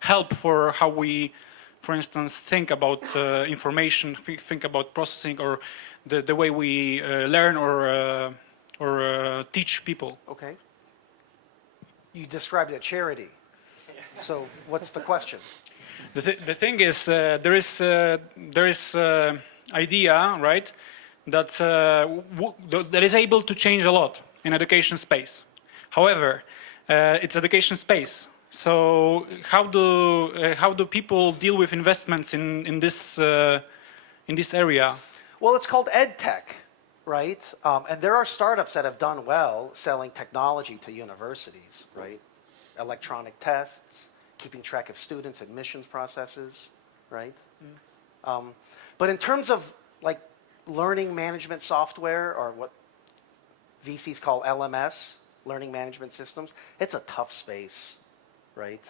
help for how we, for instance, think about information, think about processing, or the way we learn or teach people. Okay. You described a charity. So what's the question? The thing is, there is idea, right, that that is able to change a lot in education space. However, it's education space. So how do people deal with investments in this area? Well, it's called EdTech, right? And there are startups that have done well selling technology to universities, right? Electronic tests, keeping track of students' admissions processes, right? But in terms of like learning management software, or what VCs call LMS, learning management systems, it's a tough space, right?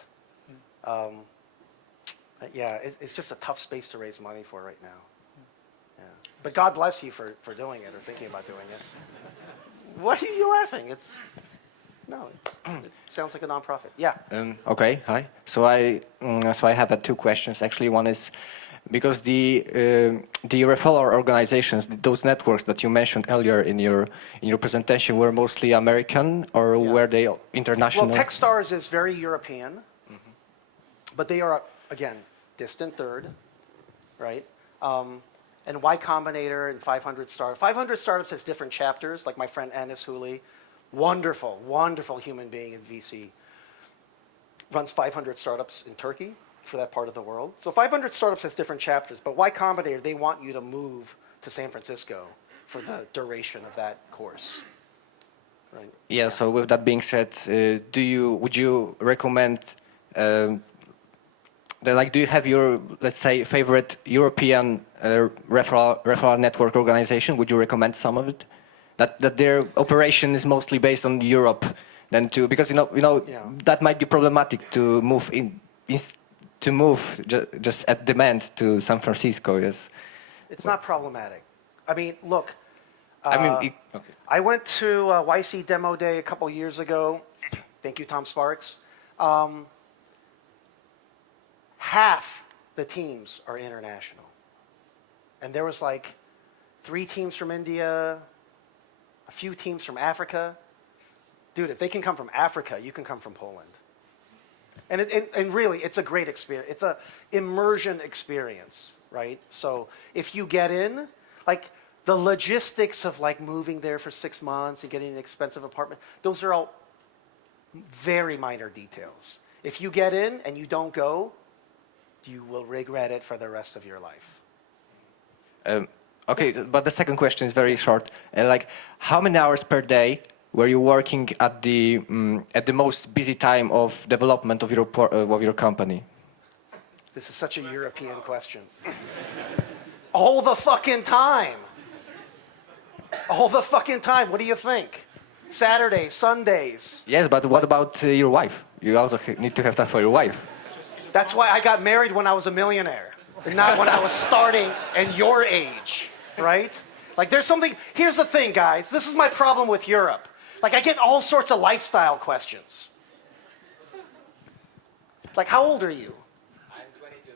Yeah, it's just a tough space to raise money for right now. Yeah. But God bless you for doing it or thinking about doing it. Why are you laughing? It sounds like a nonprofit. Yeah. Okay, hi. So I have two questions. Actually, one is because the referral organizations, those networks that you mentioned earlier in your presentation, were mostly American, or were they international? Well, Techstars is very European, but they are, again, distant third, right? And Y-Combinator and 500 Startups. 500 Startups has different chapters, like my friend Anis Hooley, wonderful, wonderful human being in VC, runs 500 Startups in Turkey for that part of the world. So 500 Startups has different chapters, but Y-Combinator, they want you to move to San Francisco for the duration of that course. Right? Yeah, so with that being said, would you recommend, do you have your, let's say, favorite European referral network organization? Would you recommend some of it? That their operation is mostly based on Europe, because that might be problematic to move just at demand to San Francisco. Yes, it's not problematic. I mean, look. okay. I went to YC Demo Day a couple years ago. Thank you, Tom Sparks. Half the teams are international. And there was like 3 teams from India, a few teams from Africa. Dude, if they can come from Africa, you can come from Poland. And really, it's a great experience. It's an immersion experience, right? So if you get in, like the logistics of like moving there for 6 months and getting an expensive apartment, those are all very minor details. If you get in and you don't go, you will regret it for the rest of your life. Okay, but the second question is very short. How many hours per day were you working at the most busy time of development of your company? This is such a European question. All the fucking time. All the fucking time. What do you think? Saturdays, Sundays. Yes, but what about your wife? You also need to have time for your wife. That's why I got married when I was a millionaire, and not when I was starting and your age, right? Like there's something, here's the thing, guys. This is my problem with Europe. Like I get all sorts of lifestyle questions. Like how old are you? I'm 22.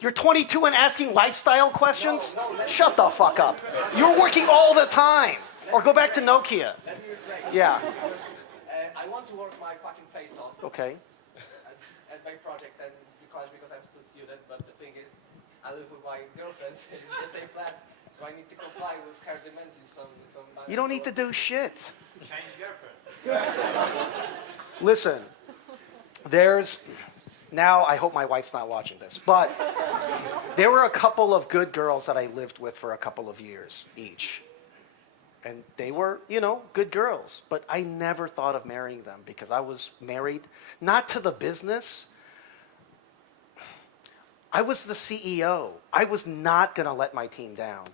You're 22 and asking lifestyle questions? No, shut the fuck up. You're working all the time. Or go back to Nokia. Yeah. I want to work my fucking face off. Okay. And make projects, and because I'm still student, but the thing is, I live with my girlfriend in the same flat, so I need to comply with her demands in some You don't need to do shit. Change girlfriend. Listen, now I hope my wife's not watching this, but there were a couple of good girls that I lived with for a couple of years each. And they were, good girls. But I never thought of marrying them because I was married, not to the business. I was the CEO. I was not going to let my team down.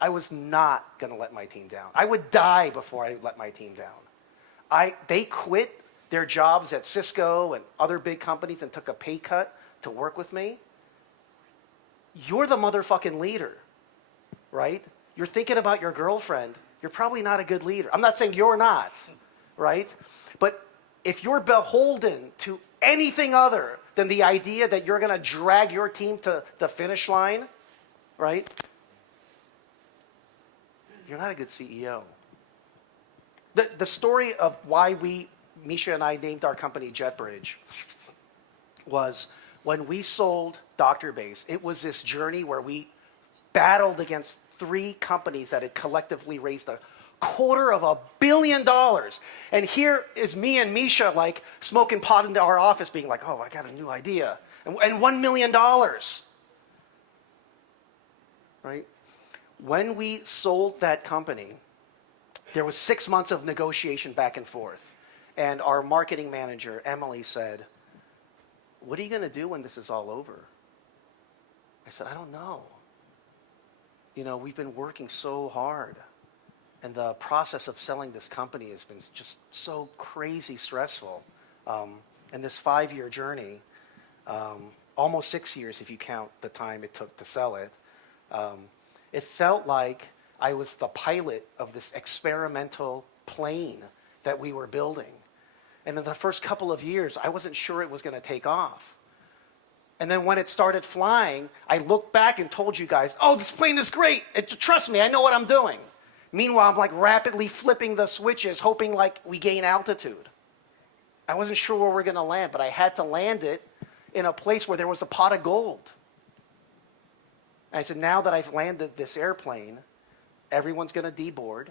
I was not going to let my team down. I would die before I let my team down. They quit their jobs at Cisco and other big companies and took a pay cut to work with me. You're the motherfucking leader, right? You're thinking about your girlfriend. You're probably not a good leader. I'm not saying you're not, right? But if you're beholden to anything other than the idea that you're going to drag your team to the finish line, right? You're not a good CEO. The story of why Misha and I named our company JetBridge was when we sold DoctorBase, it was this journey where we battled against 3 companies that had collectively raised $250 million. And here is me and Misha like smoking pot into our office being like, oh, I got a new idea. And $1 million, right? When we sold that company, there was 6 months of negotiation back and forth. And our marketing manager, Emily, said, what are you going to do when this is all over? I said, I don't know. We've been working so hard. And the process of selling this company has been just so crazy stressful. And this 5-year journey, almost 6 years if you count the time it took to sell it, it felt like I was the pilot of this experimental plane that we were building. And in the first couple of years, I wasn't sure it was going to take off. And then when it started flying, I looked back and told you guys, oh, this plane is great. Trust me, I know what I'm doing. Meanwhile, I'm like rapidly flipping the switches, hoping like we gain altitude. I wasn't sure where we're going to land, but I had to land it in a place where there was a pot of gold. And I said, now that I've landed this airplane, everyone's going to deboard.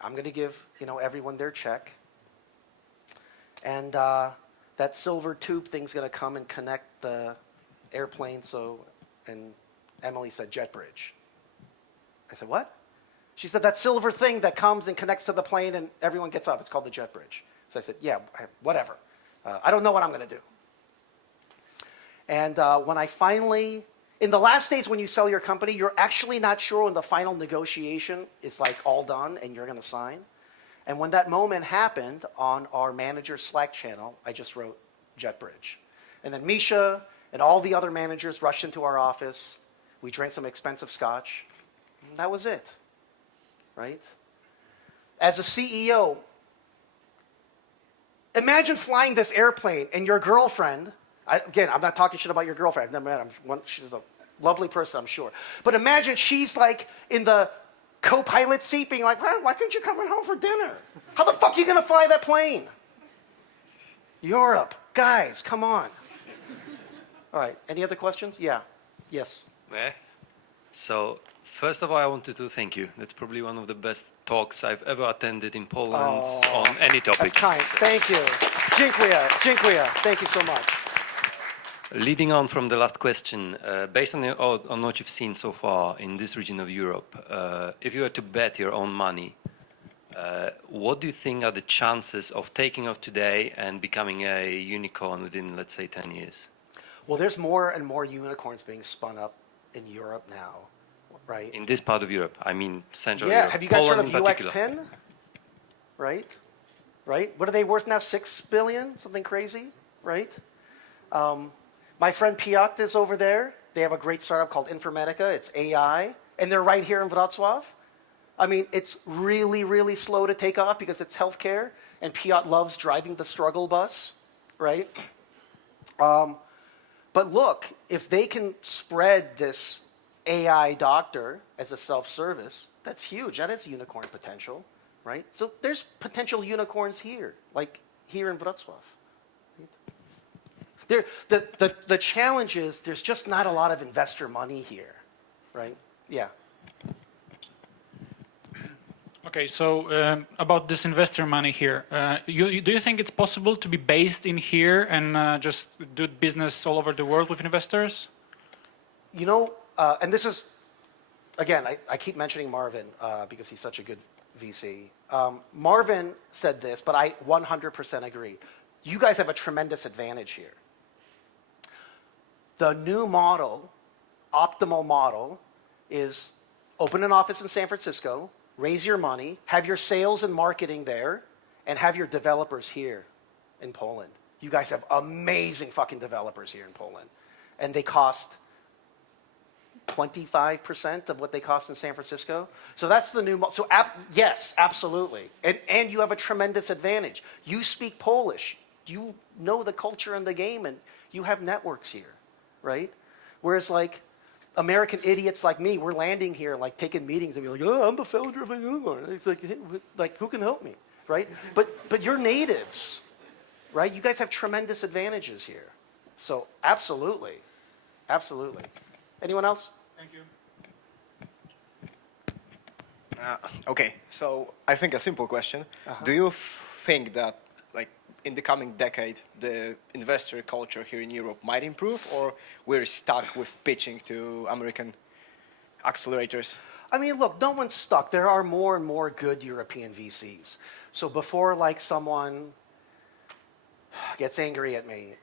I'm going to give, everyone their check. And that silver tube thing's going to come and connect the airplane. And Emily said, JetBridge. I said, what? She said, that silver thing that comes and connects to the plane and everyone gets up. It's called the JetBridge. So I said, yeah, whatever. I don't know what I'm going to do. And when I finally, in the last days when you sell your company, you're actually not sure when the final negotiation is like all done and you're going to sign. And when that moment happened on our manager's Slack channel, I just wrote JetBridge. And then Misha and all the other managers rushed into our office. We drank some expensive scotch. And that was it, right? As a CEO, imagine flying this airplane and your girlfriend, again, I'm not talking shit about your girlfriend. I've never met her. She's a lovely person, I'm sure. But imagine she's like in the co-pilot seat being like, why couldn't you come home for dinner? How the fuck are you going to fly that plane? Europe. Guys, come on. All right. Any other questions? Yeah. Yes. So, first of all, I wanted to thank you. That's probably one of the best talks I've ever attended in Poland on any topic. That's kind. Thank you. Dziękuję. Thank you so much. Leading on from the last question, based on what you've seen so far in this region of Europe, if you were to bet your own money, what do you think are the chances of taking off today and becoming a unicorn within, let's say, 10 years? Well, there's more and more unicorns being spun up in Europe now, right? In this part of Europe, I mean Central Yeah, Europe. have you guys Poland heard of in particular. UXPin? Right? What are they worth now? 6 billion? Something crazy, right? My friend Piotr is over there. They have a great startup called Informatica. It's AI. And they're right here in Wrocław. I mean, it's really, really slow to take off because it's healthcare. And Piotr loves driving the struggle bus, right? But look, if they can spread this AI doctor as a self-service, that's huge. That is unicorn potential, right? So there's potential unicorns here, like here in Wrocław. The challenge is there's just not a lot of investor money here, right? Yeah. Okay, so about this investor money here, do you think it's possible to be based in here and just do business all over the world with investors? You know, and this is, again, I keep mentioning Marvin because he's such a good VC. Marvin said this, but I 100% agree. You guys have a tremendous advantage here. The new model, optimal model, is open an office in San Francisco, raise your money, have your sales and marketing there, and have your developers here in Poland. You guys have amazing fucking developers here in Poland. And they cost 25% of what they cost in San Francisco. So that's the new model. So yes, absolutely. And you have a tremendous advantage. You speak Polish. You know the culture and the game, and you have networks here, right? Whereas like American idiots like me, we're landing here, like taking meetings and be like, oh, I'm the founder of a unicorn. It's like, hey, who can help me, right? But you're natives, right? You guys have tremendous advantages here. So absolutely, absolutely. Anyone else? Thank you. Okay, so I think a simple question. Do you think that, like, in the coming decade, the investor culture here in Europe might improve, or we're stuck with pitching to American accelerators? I mean, look, no one's stuck. There are more and more good European VCs. So before, like, someone gets angry at me,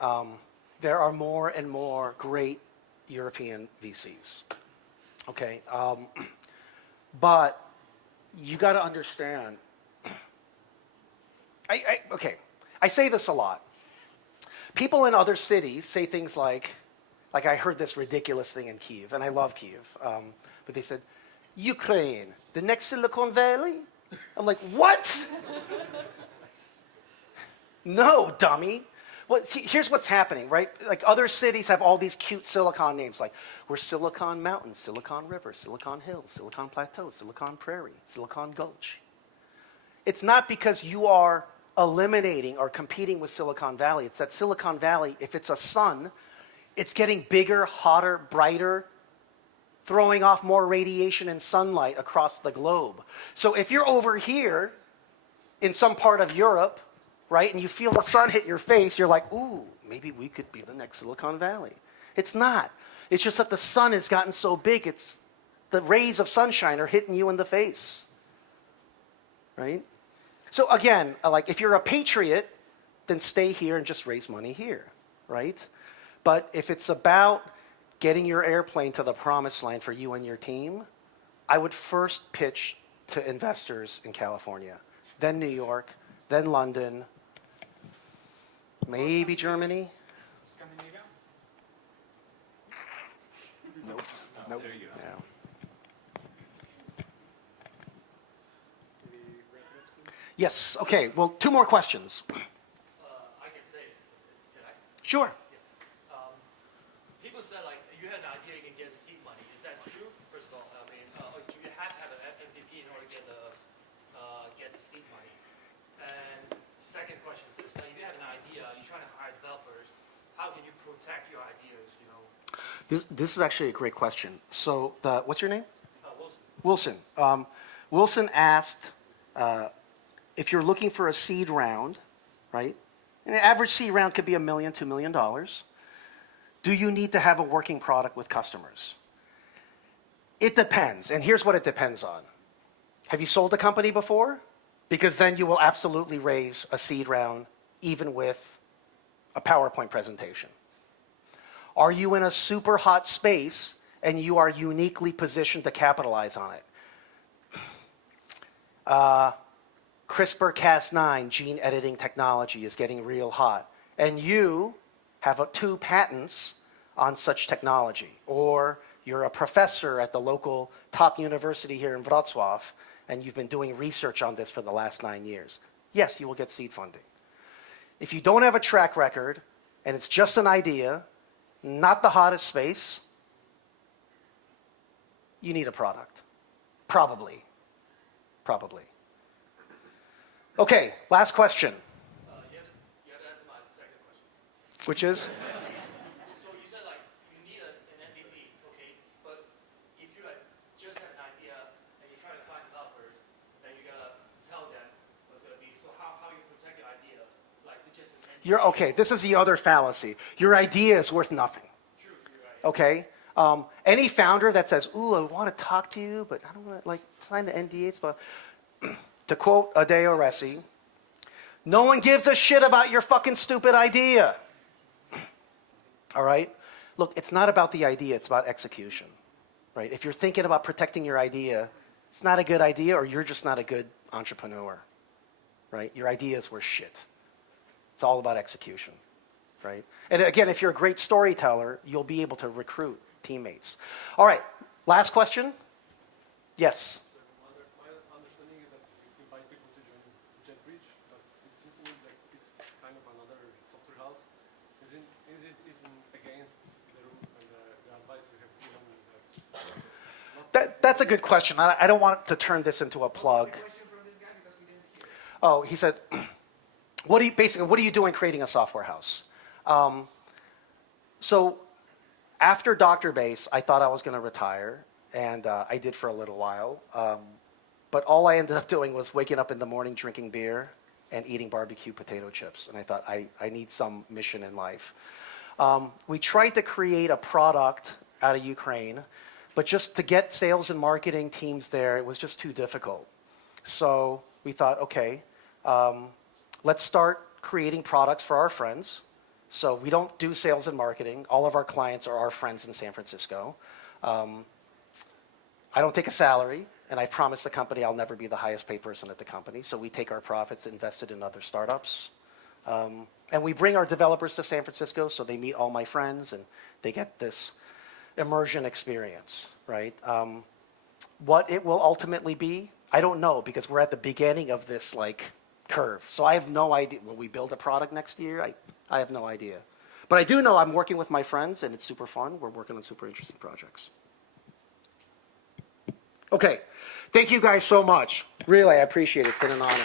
there are more and more great European VCs. Okay, but you got to understand. I say this a lot. People in other cities say things like I heard this ridiculous thing in Kyiv, and I love Kyiv, but they said, Ukraine, the next Silicon Valley? I'm like, what? No, dummy. Well, see, here's what's happening, right? Like other cities have all these cute silicon names, like we're Silicon Mountain, Silicon River, Silicon Hill, Silicon Plateau, Silicon Prairie, Silicon Gulch. It's not because you are eliminating or competing with Silicon Valley. It's that Silicon Valley, if it's a sun, it's getting bigger, hotter, brighter, throwing off more radiation and sunlight across the globe. So if you're over here in some part of Europe, right, and you feel the sun hit your face, you're like, ooh, maybe we could be the next Silicon Valley. It's not. It's just that the sun has gotten so big, it's the rays of sunshine are hitting you in the face, right? So again, like if you're a patriot, then stay here and just raise money here, right? But if it's about getting your airplane to the promised land for you and your team, I would first pitch to investors in California, then New York, then London, maybe Germany. Scandinavia? Nope. Nope. No. Yes. Okay. Well, two more questions. I can say, can I? Sure. People said like you had an idea you can get seed money. Is that true? First of all, I mean, do you have to have an MVP in order to get the seed money? And second question is that if you have an idea, you're trying to hire developers. How can you protect your ideas? You know. This is actually a great question. So, what's your name? Wilson. Wilson. Wilson asked if you're looking for a seed round, right? An average seed round could be $1 million, $2 million. Do you need to have a working product with customers? It depends, and here's what it depends on. Have you sold a company before? Because then you will absolutely raise a seed round even with a PowerPoint presentation. Are you in a super hot space and you are uniquely positioned to capitalize on it? CRISPR-Cas9 gene editing technology is getting real hot, and you have 2 patents on such technology, or you're a professor at the local top university here in Wrocław, and you've been doing research on this for the last 9 years. Yes, you will get seed funding. If you don't have a track record, and it's just an idea, not the hottest space, you need a product. Probably. Probably. Okay, last question. You have to answer my second question. Which is? Okay, this is the other fallacy. Your idea is worth nothing. Okay? Any founder that says, ooh, I want to talk to you, but I don't want to, like, sign the NDAs, but to quote Adeo Resi, no one gives a shit about your fucking stupid idea. All right? Look, it's not about the idea, it's about execution. Right? If you're thinking about protecting your idea, it's not a good idea, or you're just not a good entrepreneur. Right? Your idea is worth shit. It's all about execution. Right? And again, if you're a great storyteller, you'll be able to recruit teammates. All right, last question? Yes? My understanding is that you invite people to join JetBridge, but it seems to me like it's kind of another software house. Is it even against the rule and the advice you have given? That's a good question. I don't want to turn this into a plug. Oh, he said, what are you doing creating a software house? So after DoctorBase, I thought I was going to retire, and I did for a little while. But all I ended up doing was waking up in the morning, drinking beer, and eating barbecue potato chips. And I thought, I need some mission in life. We tried to create a product out of Ukraine, but just to get sales and marketing teams there, it was just too difficult. So we thought, okay, let's start creating products for our friends. So we don't do sales and marketing. All of our clients are our friends in San Francisco. I don't take a salary, and I promise the company I'll never be the highest paid person at the company. So we take our profits, invest it in other startups. And we bring our developers to San Francisco so they meet all my friends and they get this immersion experience, right? What it will ultimately be, I don't know, because we're at the beginning of this like curve. So I have no idea. Will we build a product next year? I have no idea. But I do know I'm working with my friends and it's super fun. We're working on super interesting projects. Okay. Thank you guys so much. Really, I appreciate it. It's been an honor.